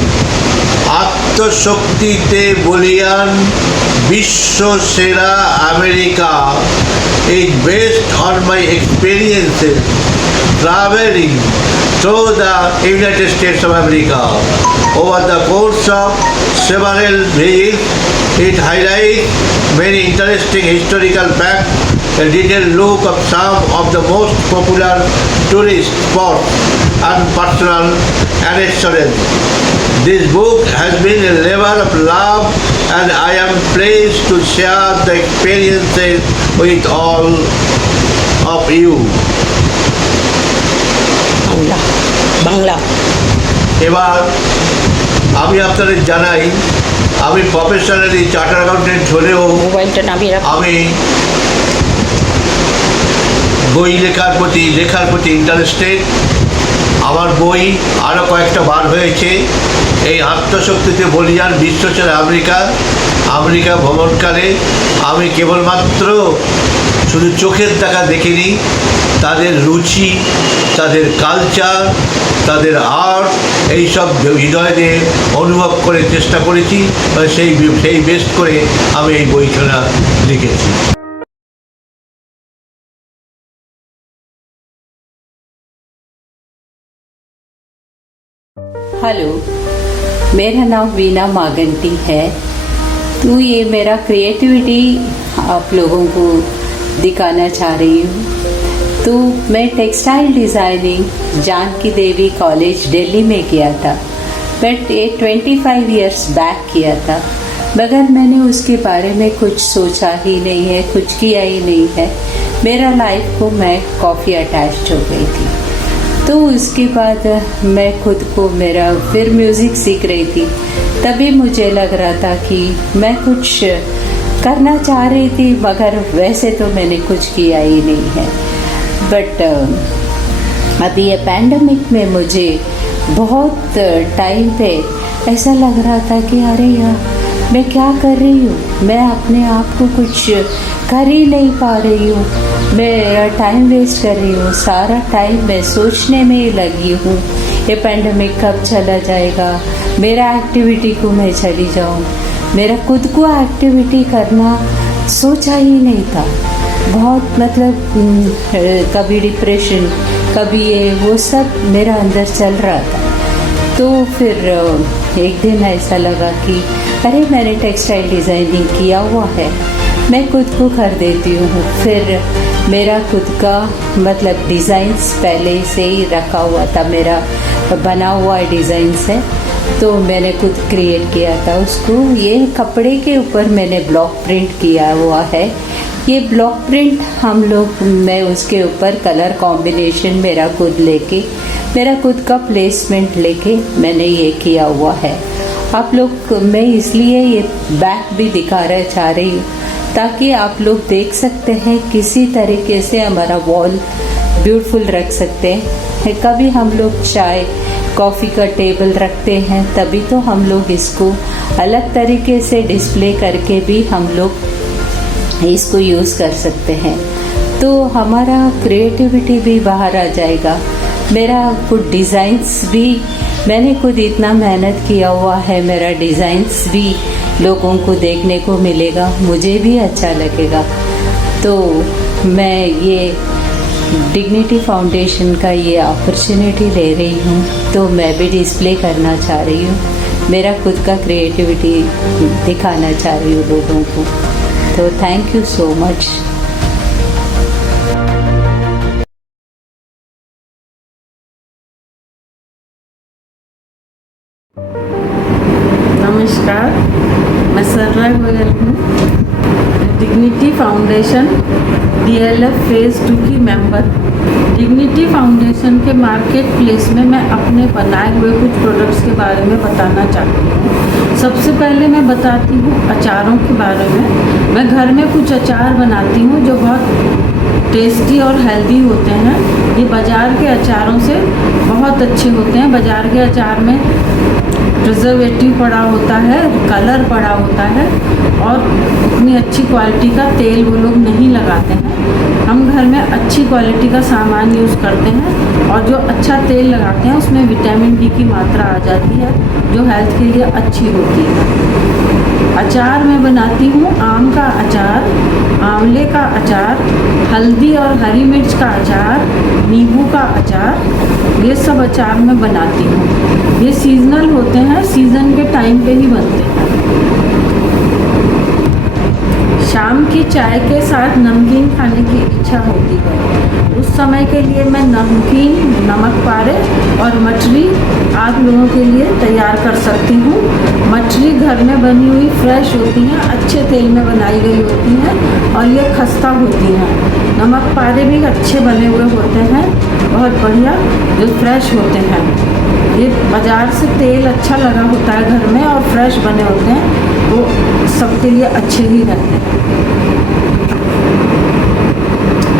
আত্মশক্তিতে বলিয়ান বিশ্ব সেরা America is based on my experiences traveling through the United States of America. Over the course of several visits, it highlights many interesting historical facts, a detailed look of some of the most popular tourist spots and personal anecdotes. This book has been a labor of love, and I am pleased to share the experiences with all of you. Bangla এবার আমি আপনাদের জানাই, আমি professionally chartered accountant হলেও আমি বই লেখার প্রতি ইন্টারেস্টেড। আমার বই আরও কয়েকটা বার হয়েছে। এই আত্মশক্তিতে বলিয়ান বিশ্বসেরা আমেরিকা ভ্রমণকালে আমি কেবলমাত্র শুধু চোখের দেখা দেখিনি, তাদের রুচি, তাদের কালচার, তাদের আর্ট, এইসব হৃদয় দিয়ে অনুভব করে চেষ্টা করেছি। সেই বেস্ট করে আমি এই বইখানা লিখেছি। हेलो, मेरा नाम वीना मागंटी है। तो ये मेरा क्रिएटिविटी आप लोगों को दिखाना चाह रही हूँ। तो मैं टेक्सटाइल डिज़ाइनिंग जानकी देवी कॉलेज दिल्ली में किया था, बट ये 25 इयर्स बैक किया था। मगर मैंने उसके बारे में कुछ सोचा ही नहीं है, कुछ किया ही नहीं है। मेरा लाइफ को मैं कॉफ़ी अटैच्ड हो गई थी। तो उसके बाद मैं खुद को मेरा फिर म्यूज़िक सीख रही थी। तभी मुझे लग रहा था कि मैं कुछ करना चाह रही थी, मगर वैसे तो मैंने कुछ किया ही नहीं है। बट अभी ये पैंडमिक में मुझे बहुत टाइम पे ऐसा लग रहा था कि अरे यार मैं क्या कर रही हूँ, मैं अपने आप को कुछ कर ही नहीं पा रही हूँ, मैं टाइम वेस्ट कर रही हूँ। सारा टाइम मैं सोचने में ही लगी हूँ ये पैंडमिक कब चला जाएगा, मेरा एक्टिविटी को मैं चली जाऊँ। मेरा खुद को एक्टिविटी करना सोचा ही नहीं था। बहुत मतलब कभी डिप्रेशन, कभी ये वो सब मेरा अंदर चल रहा था। तो फिर एक दिन ऐसा लगा कि अरे मैंने टेक्सटाइल डिज़ाइनिंग किया हुआ है, मैं खुद को कर देती हूँ। फिर मेरा खुद का मतलब डिज़ाइंस पहले से ही रखा हुआ था, मेरा बना हुआ डिज़ाइंस है, तो मैंने खुद क्रिएट किया था उसको। ये कपड़े के ऊपर मैंने ब्लॉक प्रिंट किया हुआ है। ये ब्लॉक प्रिंट मैं उसके ऊपर कलर कॉम्बिनेशन मेरा खुद लेके, मेरा खुद का प्लेसमेंट लेके मैंने ये किया हुआ है। आप लोग, मैं इसलिए ये बैक भी दिखाना चाह रही हूँ ताकि आप लोग देख सकते हैं किसी तरीके से हमारा वॉल ब्यूटीफुल रख सकते हैं। कभी हम लोग चाय कॉफ़ी का टेबल रखते हैं, तभी तो हम लोग इसको अलग तरीके से डिस्प्ले करके भी हम लोग इसको यूज़ कर सकते हैं। तो हमारा क्रिएटिविटी भी बाहर आ जाएगा। मेरा कुछ डिज़ाइंस भी मैंने खुद इतना मेहनत किया हुआ है, मेरा डिज़ाइंस भी लोगों को देखने को मिलेगा, मुझे भी अच्छा लगेगा। तो मैं ये डिग्निटी फाउंडेशन का ये अपॉर्चुनिटी ले रही हूँ, तो मैं भी डिस्प्ले करना चाह रही हूँ, मेरा खुद का क्रिएटिविटी दिखाना चाह रही हूँ लोगों को। तो थैंक यू सो मच। नमस्कार, मैं सरला गोयल हूँ, डिग्निटी फाउंडेशन DLF फेज़ 2 की मेंबर। डिग्निटी फाउंडेशन के मार्केट प्लेस में मैं अपने बनाए हुए कुछ प्रोडक्ट्स के बारे में बताना चाहती हूँ। सबसे पहले मैं बताती हूँ अचारों के बारे में। मैं घर में कुछ अचार बनाती हूँ जो बहुत टेस्टी और हेल्दी होते हैं। ये बाज़ार के अचारों से बहुत अच्छे होते हैं। बाज़ार के अचार में प्रिजर्वेटिव पड़ा होता है, कलर पड़ा होता है और उतनी अच्छी क्वालिटी का तेल वो लोग नहीं लगाते हैं। हम घर में अच्छी क्वालिटी का सामान यूज़ करते हैं और जो अच्छा तेल लगाते हैं उसमें विटामिन डी की मात्रा आ जाती है जो हेल्थ के लिए अच्छी होती है। अचार मैं बनाती हूँ आम का अचार, आंवले का अचार, हल्दी और हरी मिर्च का अचार, नींबू का अचार, ये सब अचार मैं बनाती हूँ। ये सीजनल होते हैं, सीज़न के टाइम पे ही बनते हैं। शाम की चाय के साथ नमकीन खाने की इच्छा होती है, उस समय के लिए मैं नमकीन, नमक पारे और मठरी आप लोगों के लिए तैयार कर सकती हूँ। मठरी घर में बनी हुई फ्रेश होती हैं, अच्छे तेल में बनाई गई होती हैं और ये खस्ता होती हैं। नमक पारे भी अच्छे बने हुए होते हैं, बहुत बढ़िया, जो फ्रेश होते हैं। ये बाज़ार से तेल अच्छा लगा होता है घर में और फ्रेश बने होते हैं, वो सबके लिए अच्छे ही रहते हैं।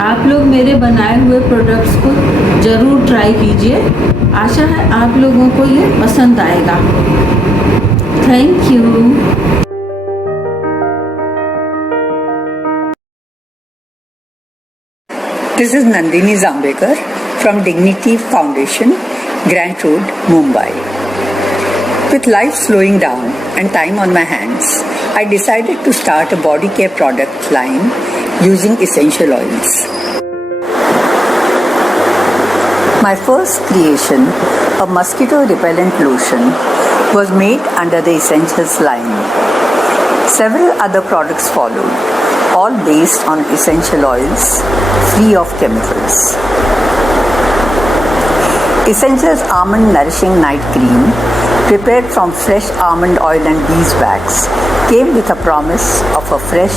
आप लोग मेरे बनाए हुए प्रोडक्ट्स को ज़रूर ट्राई कीजिए। आशा है आप लोगों को ये पसंद आएगा। Thank you. This is Nandini Zambekar from Dignity Foundation, Grant Road, Mumbai. With life slowing down and time on my hands, I decided to start a body care product line using essential oils. My first creation, a mosquito repellent lotion, was made under the Essentials line. Several other products followed, all based on essential oils, free of chemicals. Essentials Almond Nourishing Night Cream prepared from fresh almond oil and beeswax, came with a promise of a fresh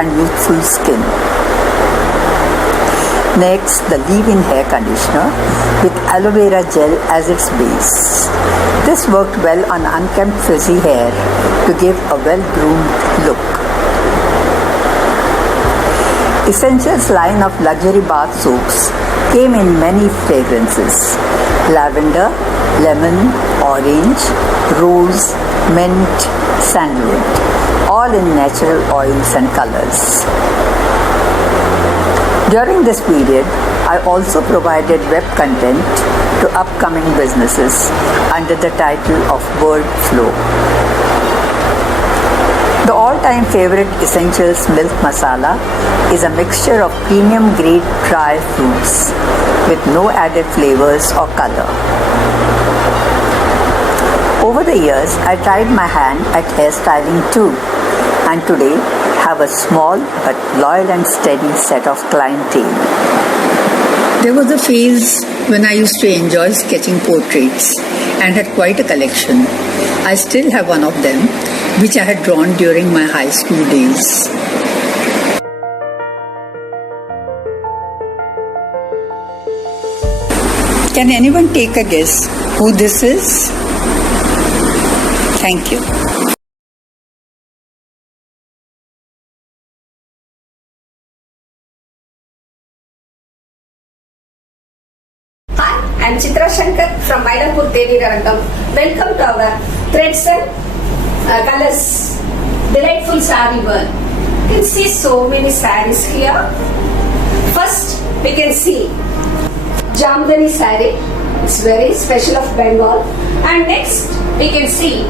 and youthful skin. Next, the leave-in hair conditioner with aloe vera gel as its base. This worked well on unkempt frizzy hair to give a well-groomed look. Essentials line of luxury bath soaps came in many fragrances: lavender, lemon, orange, rose, mint, sandalwood, all in natural oils and colors. During this period, I also provided web content to upcoming businesses under the title of Word Flow. The all-time favorite Essentials Milk Masala is a mixture of premium grade dry fruits with no added flavors or color. Over the years, I tried my hand at hairstyling too, and today have a small but loyal and steady set of clientele. There was a phase when I used to enjoy sketching portraits and had quite a collection. I still have one of them, which I had drawn during my high school days. Can anyone take a guess who this is? Thank you. Hi, I am Chitra Shankar from Mylapore Tevirarangam. Welcome to our Threads and Colors Delightful Sari World. You can see so many saris here. First, we can see Jamdani sari. It's very special of Bengal. And next, we can see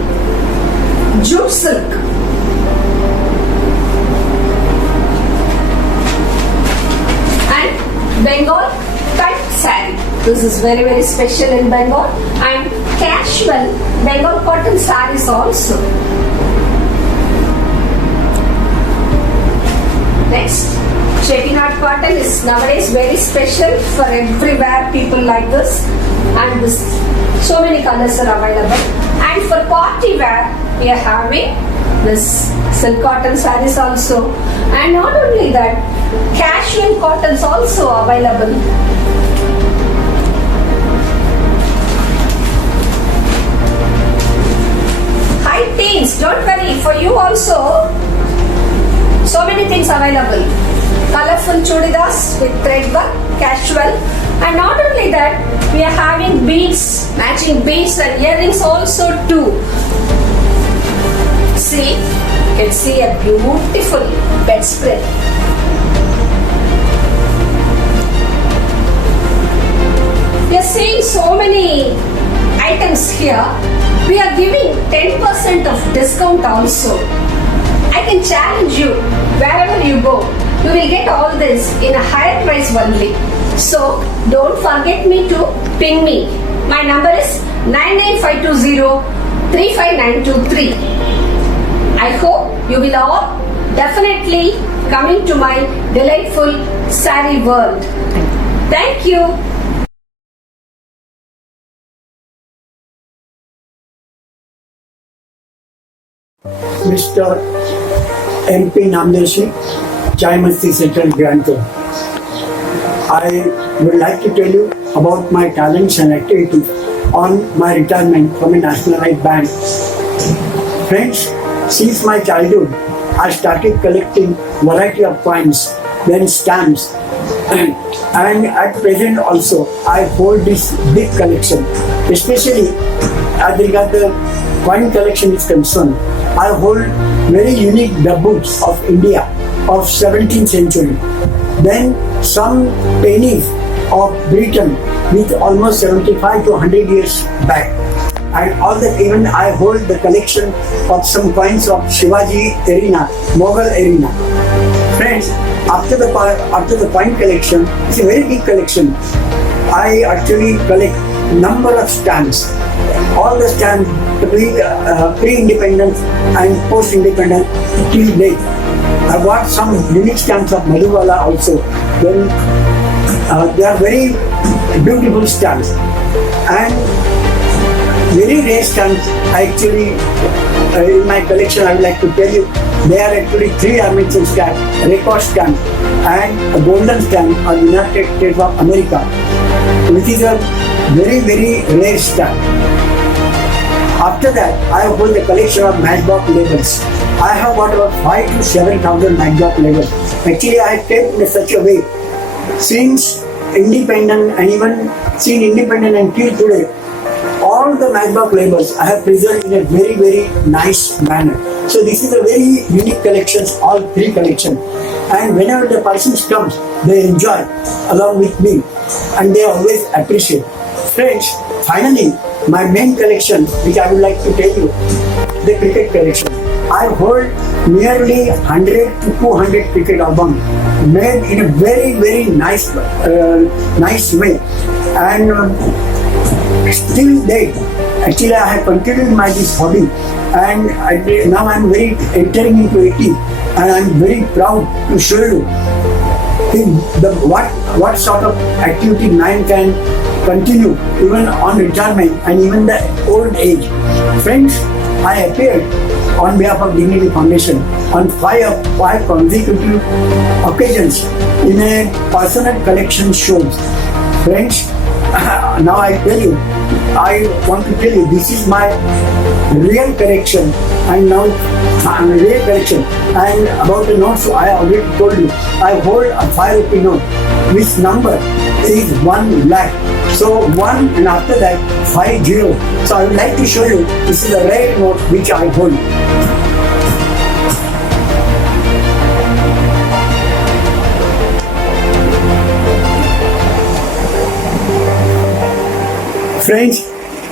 jute silk. And Bengal cut sari. This is very, very special in Bengal. And casual Bengal cotton saris also. Next, Chettinad cotton is nowadays very special for everywhere. People like this, and this so many colors are available. And for party wear, we are having this silk cotton sarees also. And not only that, casual cottons also available. High teens, don't worry, for you also, so many things available. Colorful chudidars with thread work, casual, and not only that, we are having beads, matching beads and earrings also too. See, you can see a beautiful bedspread. We are seeing so many items here. We are giving 10% of discount also. I can challenge you, wherever you go, you will get all this in a higher price only. So don't forget me to ping me. My number is 99520 35923. I hope you will all definitely coming to my delightful sari world. Thank you. Mr. MP Namdeshi, Chaimasti Central Grantor. I would like to tell you about my talents and activities on my retirement from a nationalized bank. Friends, since my childhood, I started collecting variety of coins, then stamps, and at present also I hold this big collection. Especially as regard the coin collection is concerned, I hold very unique dabboos of India of 17th century. Then some pennies of Britain with almost 75 to 100 years back. And all that, even I hold the collection of some coins of Shivaji arena, Mughal arena. Friends, after the coin collection, it's a very big collection. I actually collect number of stamps. All the stamps, pre-independence and post-independence till date. I got some unique stamps of Madhubala also. Then they are very beautiful stamps. And very rare stamps. Actually, in my collection, I would like to tell you, there are actually 3 Amundsen stamps, record stamp and a golden stamp of United States of America, which is a very, very rare stamp. After that, I hold a collection of matchbox labels. I have got about 5,000 to 7,000 matchbox labels. Actually, I have kept in such a way since independent and even since independent until today, all the matchbox labels I have preserved in a very, very nice manner. So this is a very unique collection, all 3 collections. And whenever the persons comes, they enjoy along with me and they always appreciate. Friends, finally, my main collection, which I would like to tell you, the cricket collection. I hold nearly 100 to 200 cricket albums made in a very, very nice way. And still date, actually I have continued this hobby, and now I am very entering into 80, and I am very proud to show you what sort of activity man can continue even on retirement and even the old age. Friends, I appeared on behalf of Dignity Foundation on 5 consecutive occasions in a personal collection shows. Friends, now I want to tell you, this is my real collection, and now real collection. And about the notes, I already told you, I hold a 5 rupee note, which number is 1 lakh. So 1 and after that 50. So I would like to show you, this is a rare note which I hold. Friends,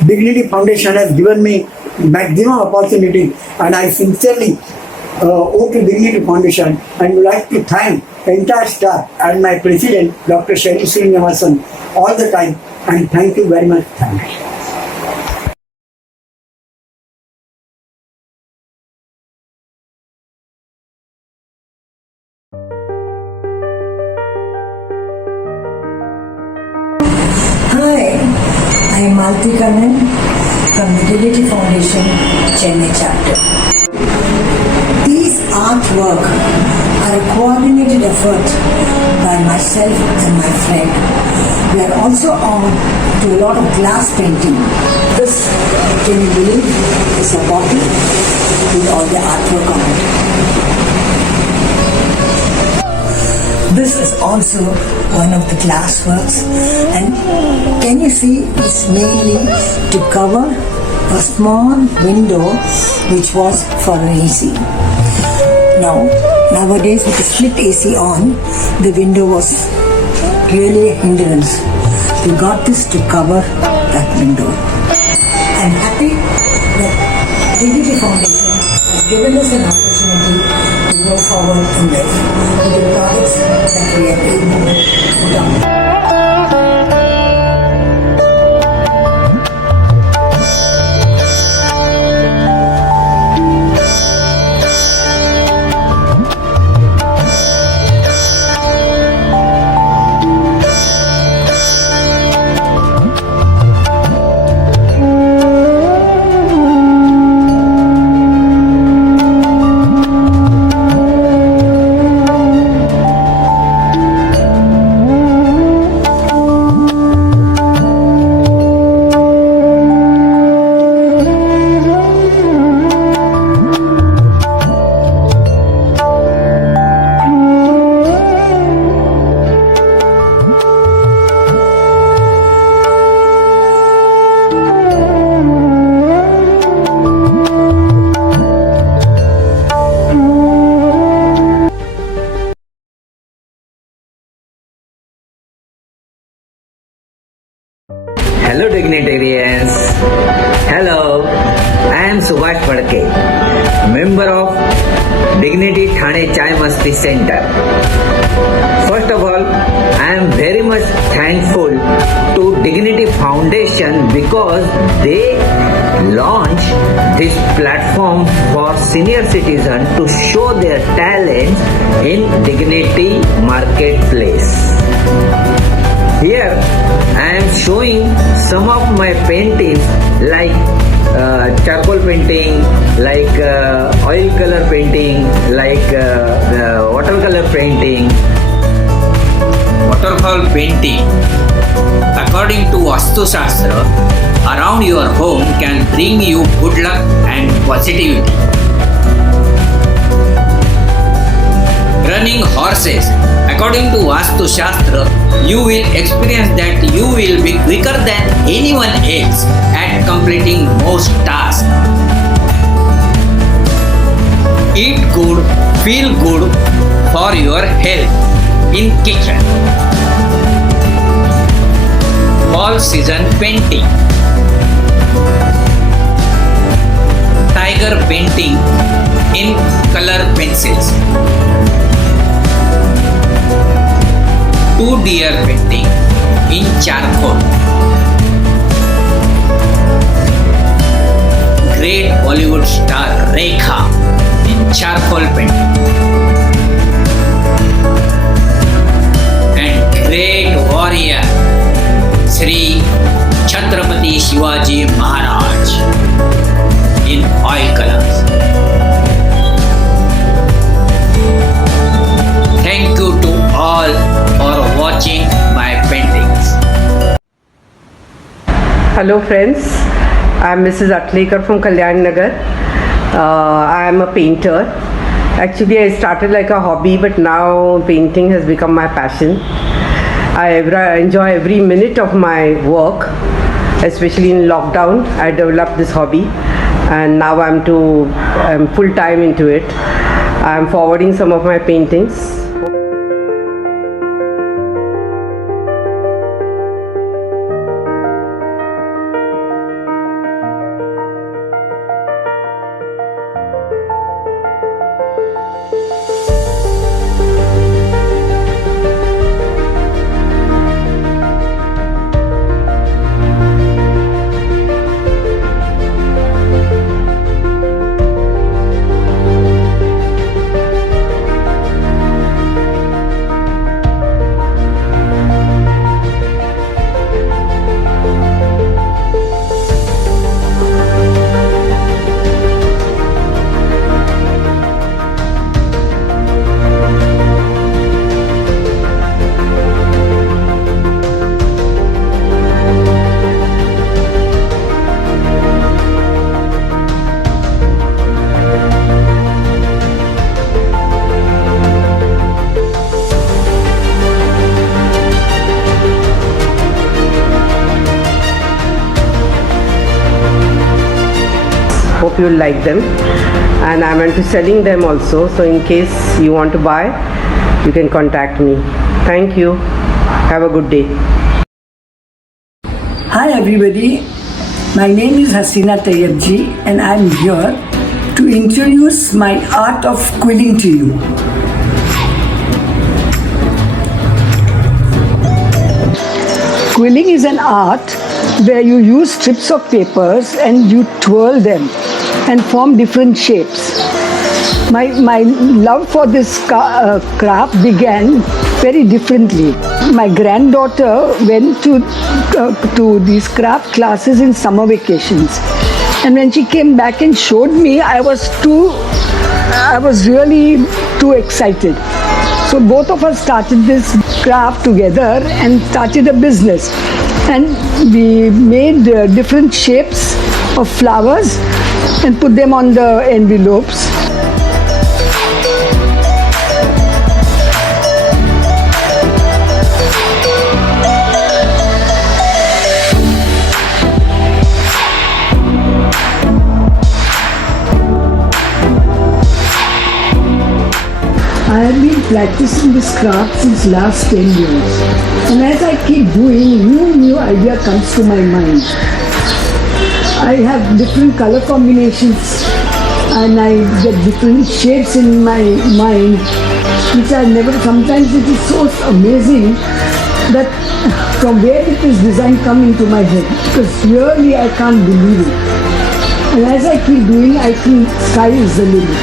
Dignity Foundation has given me maximum opportunity, and I sincerely owe to Dignity Foundation and would like to thank the entire staff and my president, Dr. Shelly Srinivasan, all the time, and thank you very much. Thank you. Hi, I am Malti Kannan from the Dignity Foundation, Chennai chapter. These artwork are a coordinated effort by myself and my friend. We are also on to a lot of glass painting. This, can you believe, is a bottle with all the artwork on it. This is also one of the glass works, and can you see, it's mainly to cover a small window which was for an AC. Nowadays with the split AC on, the window was really a hindrance. We got this to cover that window. I'm happy that Dignity Foundation has given us an opportunity to go forward in life with the products that we are able to put on. Hello Dignitarians. Hello, I am Subhash Padke, member of Dignity Thane Chai Masti Center. First of all, I am very much thankful to Dignity Foundation because they launched this platform for senior citizens to show their talents in Dignity Marketplace. Here I am showing some of my paintings like charcoal painting, like oil color painting, like watercolor painting. Waterfall painting. According to Vastu Shastra, around your home can bring you good luck and positivity. Running horses. According to Vastu Shastra, you will experience that you will be quicker than anyone else at completing most tasks. Eat good, feel good for your health in kitchen. Fall season painting. Tiger painting in color pencils. 2 deer painting in charcoal. Great Bollywood star Rekha in charcoal painting. And great warrior Sri Chhatrapati Shivaji Maharaj in oil colors. Thank you to all for watching my paintings. Hello friends, I am Mrs. Atlekar from Kalyan Nagar. I am a painter. Actually I started like a hobby, but now painting has become my passion. I enjoy every minute of my work, especially in lockdown. I developed this hobby and now I'm full time into it. I'm forwarding some of my paintings. Hope you'll like them, and I'm into selling them also, so in case you want to buy, you can contact me. Thank you. Have a good day. Hi everybody, my name is Hasina Tayyabji and I'm here to introduce my art of quilling to you. Quilling is an art where you use strips of papers and you twirl them and form different shapes. My love for this craft began very differently. My granddaughter went to these craft classes in summer vacations, and when she came back and showed me, I was really too excited. So both of us started this craft together and started a business, and we made different shapes of flowers and put them on the envelopes. I have been practicing this craft since last 10 years, and as I keep doing, new idea comes to my mind. I have different color combinations and I get different shapes in my mind, which I never, sometimes it is so amazing that from where did this design come into my head, because really I can't believe it. And as I keep doing, I think sky is the limit.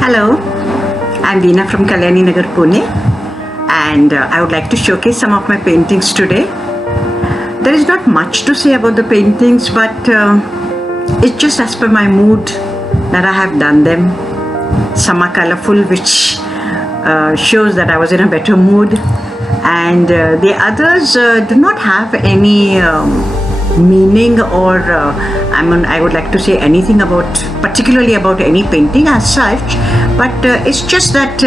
Hello, I'm Veena from Kalyani Nagar, Pune. and I would like to showcase some of my paintings today. There is not much to say about the paintings, but it's just as per my mood that I have done them. Some are colorful, which shows that I was in a better mood, and the others do not have any meaning or I would like to say anything particularly about any painting as such, but it's just that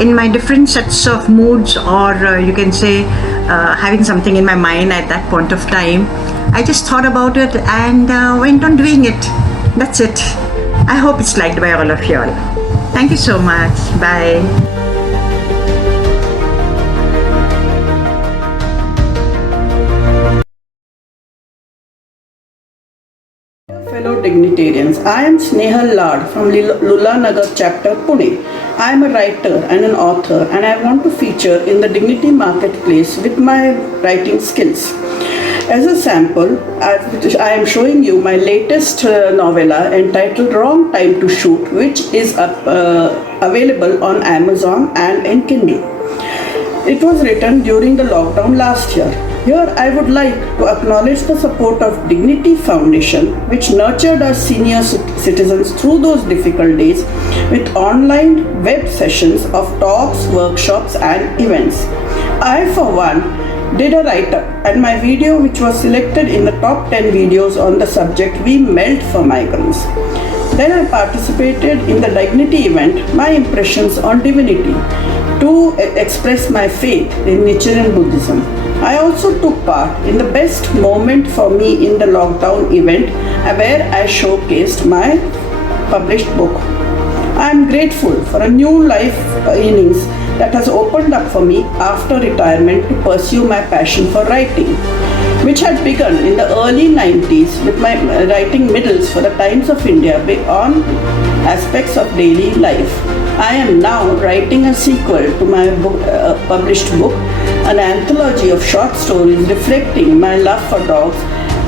in my different sets of moods, or you can say having something in my mind at that point of time, I just thought about it and went on doing it. That's it. I hope it's liked by all of you all. Thank you so much. Bye. Fellow dignitarians, I am Snehal Lad from Lulanagar chapter, Pune. I am a writer and an author, and I want to feature in the Dignity Marketplace with my writing skills. As a sample, I am showing you my latest novella entitled Wrong Time to Shoot, which is available on Amazon and in Kindle. It was written during the lockdown last year. Here I would like to acknowledge the support of Dignity Foundation, which nurtured our senior citizens through those difficult days with online web sessions of talks, workshops and events. I, for one, did a write-up, and my video, which was selected in the top 10 videos on the subject We Melt for Migrants. Then I participated in the Dignity event, My Impressions on Divinity, to express my faith in Nichiren Buddhism. I also took part in the best moment for me in the lockdown event, where I showcased my published book. I am grateful for a new life innings that has opened up for me after retirement to pursue my passion for writing, which had begun in the early 90s with my writing middles for the Times of India on aspects of daily life. I am now writing a sequel to my published book, an anthology of short stories reflecting my love for dogs,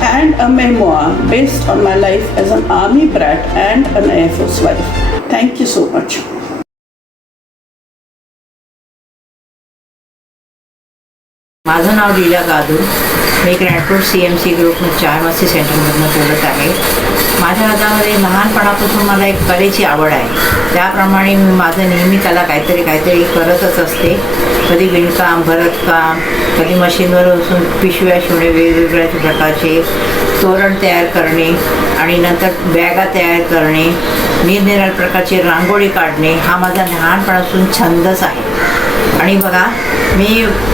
and a memoir based on my life as an army brat and an Air Force wife. Thank you so much. माझं नाव लीला गादू, मी ग्रँडपोर्ट CMC group चायमस्ती सेंटरमधून बोलत आहे. माझ्या हातामध्ये लहानपणापासून मला एक कलेची आवड आहे. त्याप्रमाणे मी माझं नेहमी कला काहीतरी करतच असते. कधी विणकाम, भरतकाम, कधी मशीनवर बसून पिशव्या शिवणे, वेगवेगळ्या प्रकारचे तोरण तयार करणे आणि नंतर बॅगा तयार करणे, निरनिराळ्या प्रकारची रांगोळी काढणे हा माझा लहानपणापासून छंदच आहे. आणि बघा,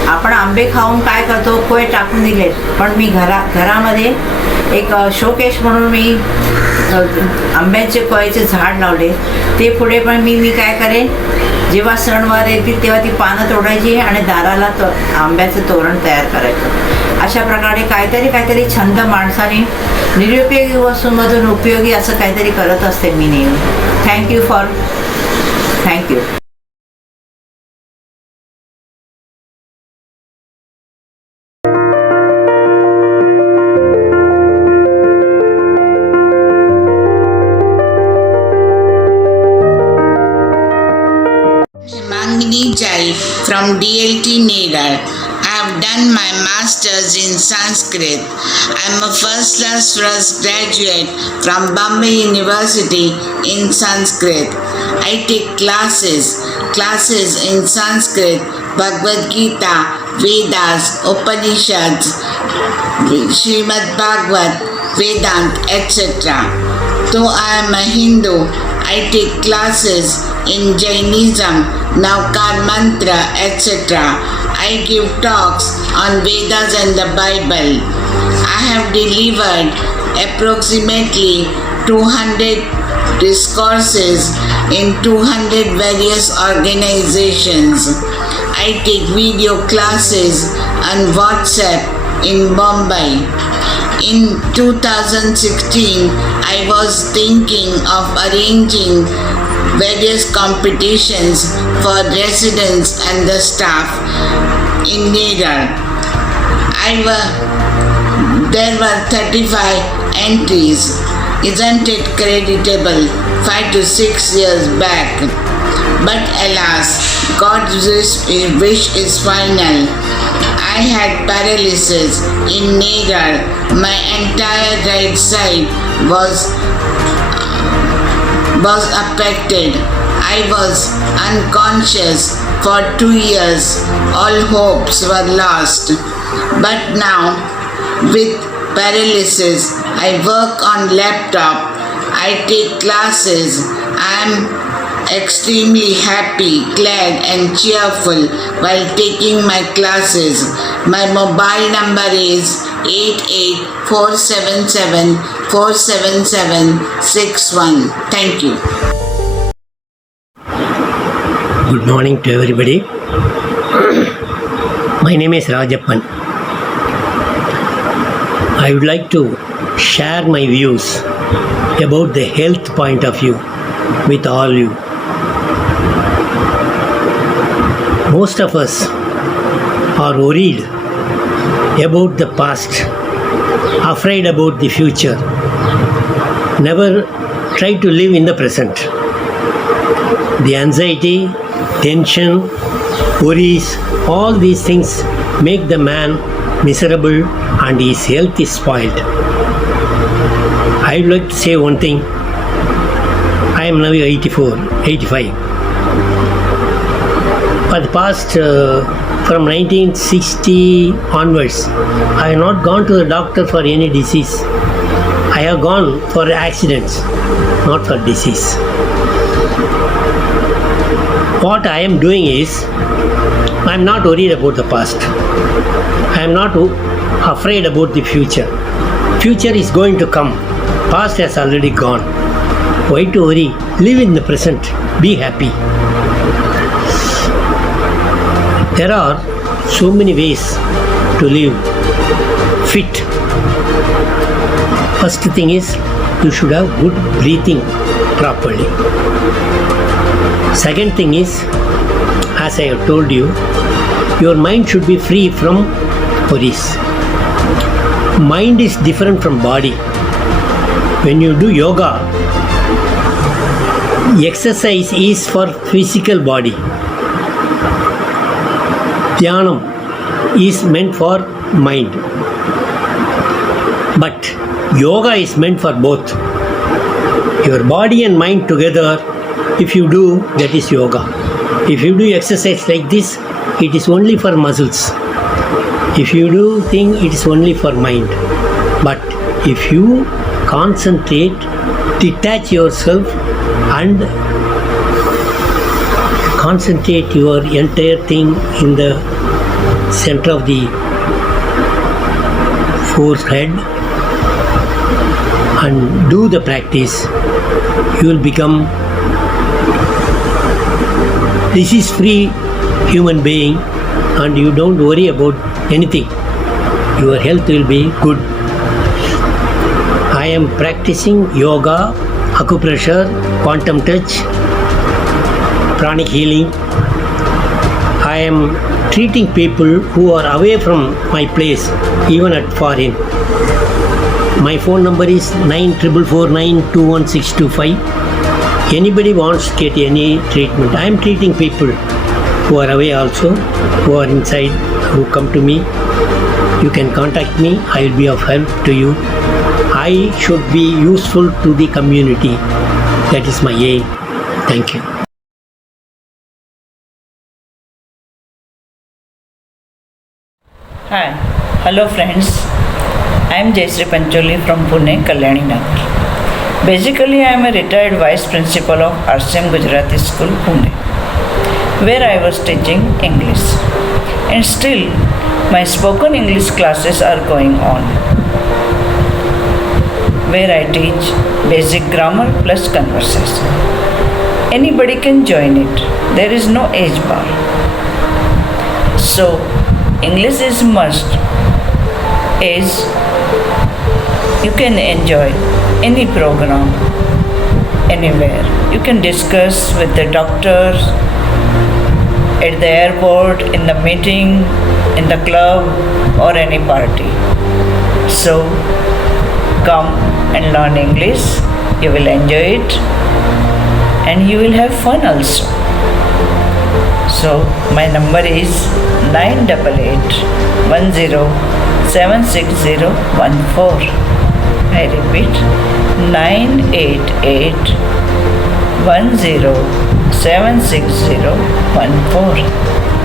आपण आंबे खाऊन काय करतो, कोय टाकून दिलेत, पण मी घरामध्ये एक शोकेस म्हणून मी आंब्याचे कोयचे झाड लावले. ते पुढे पण मी काय करेन, जेव्हा सणवार येतील तेव्हा ती पानं तोडायची आणि दाराला आंब्याचं तोरण तयार करायचं. अशा प्रकारे काहीतरी छंद माणसाने निरुपयोगी वस्तूंमधून उपयोगी असं काहीतरी करत असते मी नेहमी. Thank you. Jai from DLT Nedar. I have done my masters in Sanskrit. I am a first graduate from Bombay University in Sanskrit. I take classes in Sanskrit, Bhagavad Gita, Vedas, Upanishads, Srimad Bhagavat, Vedant, etc. Though I am a Hindu, I take classes in Jainism, Navkar Mantra, etc. I give talks on Vedas and the Bible. I have delivered approximately 200 discourses in 200 various organizations. I take video classes on WhatsApp in Bombay. In 2016, I was thinking of arranging various competitions for residents and the staff in Nedar. There were 35 entries. Isn't it creditable? 5 to 6 years back. But alas, God's wish is final. I had paralysis in Nedar. My entire right side was affected. I was unconscious for 2 years. All hopes were lost. But now, with paralysis, I work on laptop. I take classes. I am extremely happy, glad and cheerful while taking my classes. My mobile number is 8847747761. Thank you. Good morning to everybody. My name is Rajappan. I would like to share my views about the health point of view with all you. Most of us are worried about the past, afraid about the future, never try to live in the present. The anxiety, tension, worries, all these things make the man miserable and his health is spoiled. I would like to say one thing. I am now 85. For the past, from 1960 onwards, I have not gone to the doctor for any disease. I have gone for accidents, not for disease. What I am doing is, I am not worried about the past. I am not afraid about the future. Future is going to come. Past has already gone. Why to worry? Live in the present. Be happy. There are so many ways to live fit. First thing is, you should have good breathing properly. Second thing is, as I have told you, your mind should be free from worries. Mind is different from body. When you do yoga, exercise is for physical body. Dhyanam is meant for mind. But yoga is meant for both. Your body and mind together, if you do, that is yoga. If you do exercise like this, it is only for muscles. If you do thing, it is only for mind. But if you concentrate, detach yourself and concentrate your entire thing in the center of the forehead and do the practice, you will become disease-free human being and you don't worry about anything. Your health will be good. I am practicing yoga, acupressure, quantum touch, pranic healing. I am treating people who are away from my place, even at foreign. My phone number is 9449216625. Anybody wants to get any treatment. I am treating people who are away also, who are inside, who come to me. You can contact me. I will be of help to you. I should be useful to the community. That is my aim. Thank you. Hi, hello friends. I am Jayshree Pancholi from Pune, Kalyani Nagar. Basically, I am a retired vice principal of RCM Gujarati School, Pune, where I was teaching English. And still, my spoken English classes are going on, where I teach basic grammar plus conversation. Anybody can join it. There is no age bar. So, English is must, as you can enjoy any program anywhere. You can discuss with the doctors, at the airport, in the meeting, in the club or any party. So come and learn English. You will enjoy it and you will have fun also. So my number is 988107614. I repeat, 988107614.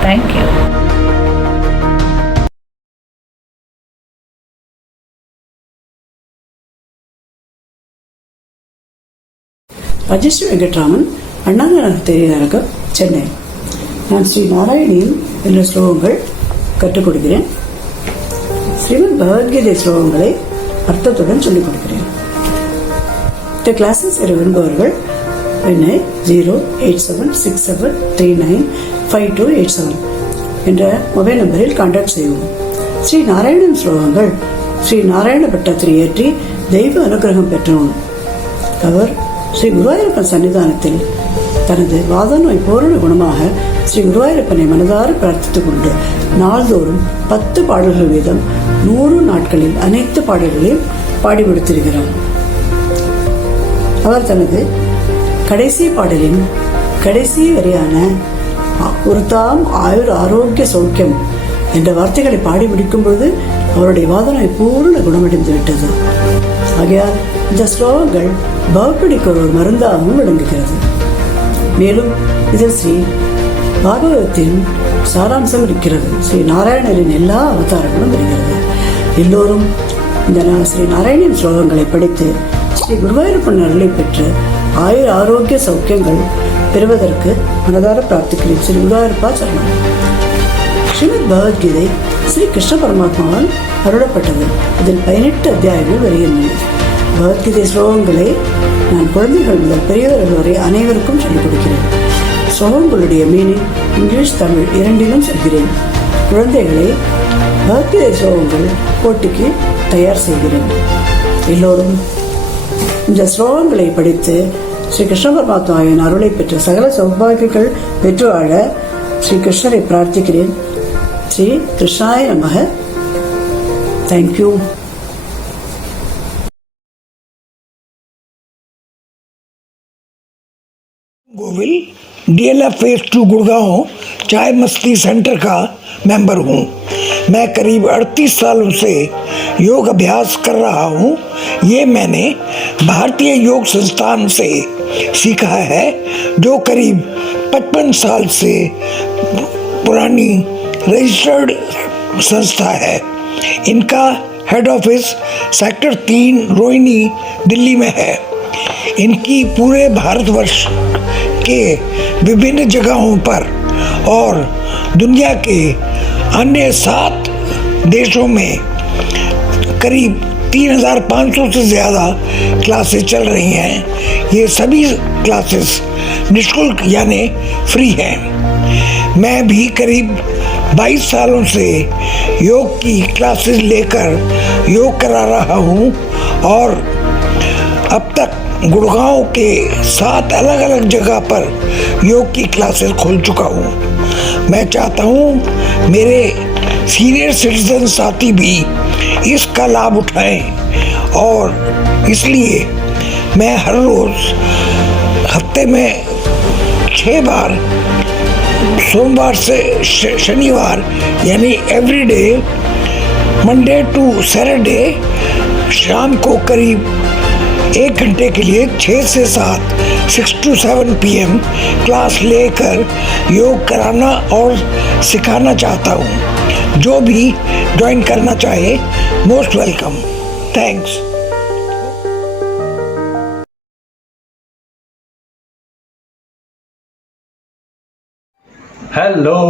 Thank you. அஜஸ்ட் வெங்கட்ராமன் அண்ணாநகர் நகர் சென்னை. நான் ஸ்ரீ நாராயணியின் என்ற ஸ்லோகங்கள் கற்றுக் கொடுக்கிறேன். ஸ்ரீமத் பகவத்கீதை ஸ்லோகங்களை அர்த்தத்துடன் சொல்லிக் கொடுக்கிறேன். இந்த கிளாஸஸ் விரும்புபவர்கள் என்னை 08767395287 என்ற மொபைல் நம்பரில் கான்டாக்ட் செய்வோம். ஸ்ரீ நாராயணன் ஸ்லோகங்கள் ஸ்ரீ நாராயண பட்டத்தில் ஏற்றி தெய்வ அனுகிரகம் பெற்றவன். அவர் ஸ்ரீ குருவாயூரப்பன் சன்னிதானத்தில் தனது வாத நோய் பூரண குணமாக ஸ்ரீ குருவாயூரப்பனை மனதார பிரார்த்தித்துக் கொண்டு நாள்தோறும் 10 பாடல்கள் வீதம் 100 நாட்களில் அனைத்து பாடல்களையும் பாடி முடித்திருக்கிறார். அவர் தனது கடைசி பாடலின் கடைசி வரியான ஒரு தாம் ஆயுர் ஆரோக்கிய சௌக்கியம் என்ற வார்த்தைகளை பாடி முடிக்கும் பொழுது அவருடைய வாத நோய் பூரண குணமடைந்து விட்டது. ஆகையால் இந்த ஸ்லோகங்கள் பவப்பிடிக்கு ஒரு மருந்தாகவும் விளங்குகிறது. மேலும் இதில் ஸ்ரீ பாகவதத்தின் சாராம்சம் இருக்கிறது. ஸ்ரீ நாராயணரின் எல்லா அவதாரங்களும் வருகிறது. எல்லோரும் இந்த ஸ்ரீ நாராயணின் ஸ்லோகங்களை படித்து ஸ்ரீ குருவாயூரப்பன் அருளை பெற்று ஆயுர் ஆரோக்கிய சௌக்கியங்கள் பெறுவதற்கு மனதார பிரார்த்திக்கிறேன். ஸ்ரீ குருவாயூரப்பா சரணம். ஸ்ரீமத் பகவத்கீதை ஸ்ரீ கிருஷ்ண பரமாத்மாவால் அருளப்பட்டது. இதில் 18 அத்தியாயங்கள் வருகின்றன. பகவத்கீதை ஸ்லோகங்களை நான் குழந்தைகள் முதல் பெரியவர்கள் வரை அனைவருக்கும் சொல்லிக் கொடுக்கிறேன். ஸ்லோகங்களுடைய மீனிங் இங்கிலீஷ் தமிழ் இரண்டிலும் சொல்கிறேன். குழந்தைகளை பகவத்கீதை ஸ்லோகங்கள் போட்டிக்கு தயார் செய்கிறேன். எல்லோரும் இந்த ஸ்லோகங்களை படித்து ஸ்ரீ கிருஷ்ண பரமாத்மாவின் அருளை பெற்ற சகல சௌபாகியங்கள் பெற்று வாழ ஸ்ரீ கிருஷ்ணரை பிரார்த்திக்கிறேன். ஸ்ரீ கிருஷ்ணாய நமக. Thank you. Govil DLF phase 2 Gurgaon चाय मस्ती सेंटर का मेंबर हूँ. मैं करीब 38 सालों से योग अभ्यास कर रहा हूँ. ये मैंने भारतीय योग संस्थान से सीखा है, जो करीब 55 साल से पुरानी रजिस्टर्ड संस्था है. इनका head office sector 3 Rohini Delhi में है. इनकी पूरे भारतवर्ष के विभिन्न जगहों पर और दुनिया के अन्य 7 देशों में करीब 3500 से ज़्यादा क्लासेस चल रही हैं. ये सभी क्लासेस निःशुल्क यानी फ्री हैं. मैं भी करीब 22 सालों से योग की क्लासेस लेकर योग करा रहा हूँ और अब तक गुड़गांव के 7 अलग अलग जगह पर योग की क्लासेस खोल चुका हूँ. मैं चाहता हूँ मेरे सीनियर सिटीजन साथी भी इसका लाभ उठाएं और इसलिए मैं हर रोज़ हफ्ते में 6 बार सोमवार से शनिवार यानी एवरीडे मंडे टू सैटरडे शाम को करीब 1 घंटे के लिए 6 से 7 6 to 7 PM क्लास लेकर योग कराना और सिखाना चाहता हूँ. जो भी ज्वाइन करना चाहे most welcome. Thanks. Hello,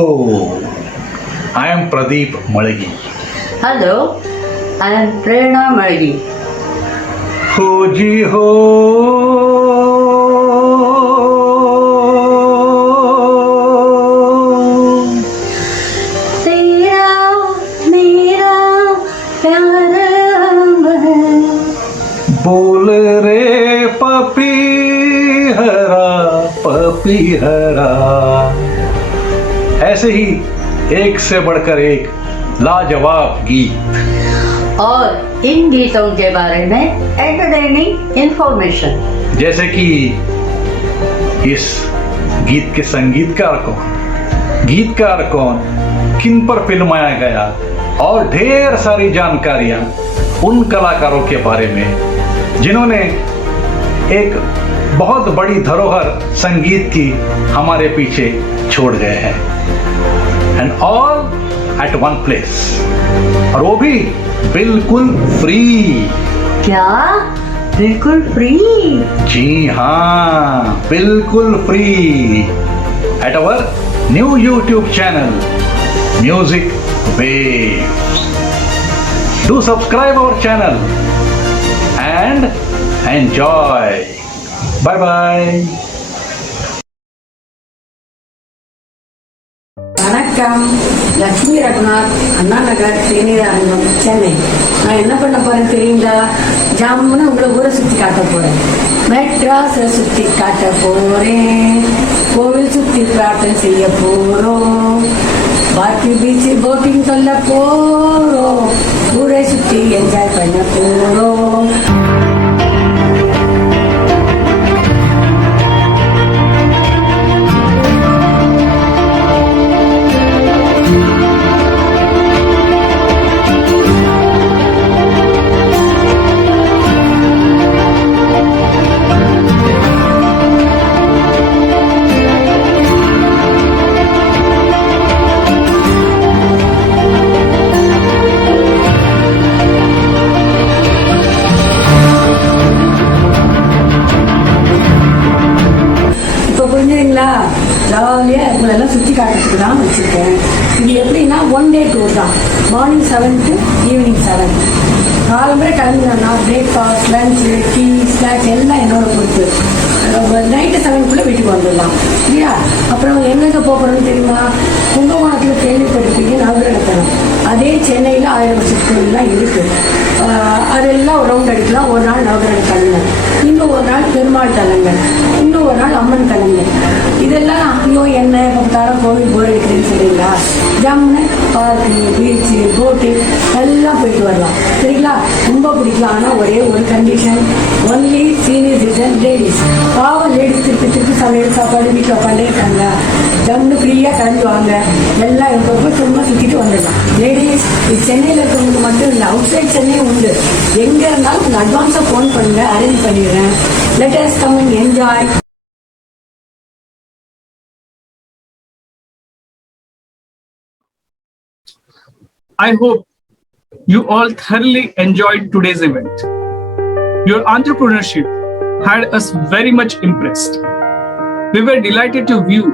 I am Pradeep Malagi. Hello, I am Prerna Malagi. खोजी हो तेरा मेरा प्यार है. बोल रे पपी हरा. ऐसे ही एक से बढ़कर एक लाजवाब गीत और इन गीतों के बारे में एंटरटेनिंग इंफॉर्मेशन. जैसे कि इस गीत के संगीतकार को गीतकार कौन, किन पर फिल्माया गया और ढेर सारी जानकारियां उन कलाकारों के बारे में जिन्होंने एक बहुत बड़ी धरोहर संगीत की हमारे पीछे छोड़ गए हैं। And all at one place, और वो भी बिल्कुल फ्री। क्या बिल्कुल फ्री? जी हाँ, बिल्कुल free. At our new YouTube channel music waves. Do subscribe our channel and enjoy. Bye bye. வணக்கம், லட்சுமி ரகுநாத், அண்ணா நகர், தேநீரங்கம், சென்னை. நான் என்ன பண்ண போறேன் தெரியுங்களா? ஜாமுன்னு உங்களை ஊரை சுற்றி காட்ட போறேன். மெட்ராஸை சுற்றி காட்ட போறேன், கோவில் சுற்றி பிரார்த்தனை செய்ய போறோம், பாக்கி பீச் போட்டிங் சொல்ல போறோம், ஊரை சுற்றி என்ஜாய் பண்ண போறோம். ஜாலியாக உங்களெல்லாம் சுற்றி காட்டுறதுக்கு தான் வச்சுருக்கேன். இது எப்படின்னா ஒன் டே டூர் தான். Morning 7 to evening 7. காலம்பரை கிளம்பினோம்னா பிரேக்ஃபாஸ்ட், லஞ்சு, டீ, ஸ்நாக்ஸ் எல்லாம் என்னோட பொறுத்து. நைட்டு 7க்குள்ளே வீட்டுக்கு வந்துடலாம் இல்லையா? அப்புறம் எங்கெங்கே போகிறோம்னு தெரியுமா? கும்பகோணத்தில் கேள்விப்பட்டிருப்பீங்க, நவகிரகத்தனம். அதே சென்னையில் 1000 வருஷத்து கோயிலெலாம் இருக்குது. அதெல்லாம் ஒரு ரவுண்ட் அடிக்கலாம். ஒரு நாள் நவகிரக தலங்கள், இன்னும் ஒரு நாள் பெருமாள் தலங்கள், இன்னும் ஒரு நாள் அம்மன் தலங்கள். இதெல்லாம் ஐயோ என்ன பார்த்தாலும் கோவில் போர் அடிக்குதுன்னு சொல்றீங்களா? ஜம்முன்னு பார்க்கு, பீச்சு, போட்டு எல்லாம் போயிட்டு வரலாம் சரிங்களா? ரொம்ப பிடிக்கலாம். ஆனால் ஒரே ஒரு condition, only senior citizen ladies. பாவம் லேடிஸ் திருப்பி சமையல் சாப்பாடு வீட்டில் உட்காண்டே இருக்காங்க. ஜம்முன்னு ஃப்ரீயாக கிளம்பி வாங்க, எல்லாம் எப்போ சும்மா சுற்றிட்டு வந்துடலாம். லேடிஸ் இது சென்னையில் இருக்கிறவங்களுக்கு மட்டும் இல்லை, அவுட் சைட் சென்னையும் உண்டு. எங்கே இருந்தாலும் கொஞ்சம் அட்வான்ஸாக ஃபோன் பண்ணுங்க, அரேஞ்ச் பண்ணிடுறேன். Let us come and enjoy. I hope you all thoroughly enjoyed today's event. Your entrepreneurship had us very much impressed. We were delighted to view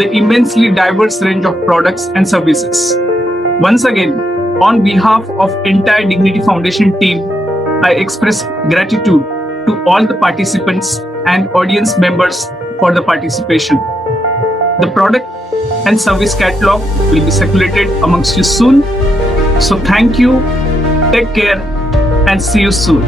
the immensely diverse range of products and services. Once again, on behalf of entire Dignity Foundation team, I express gratitude to all the participants and audience members for the participation. The product and service catalog will be circulated amongst you soon. So thank you, take care, and see you soon.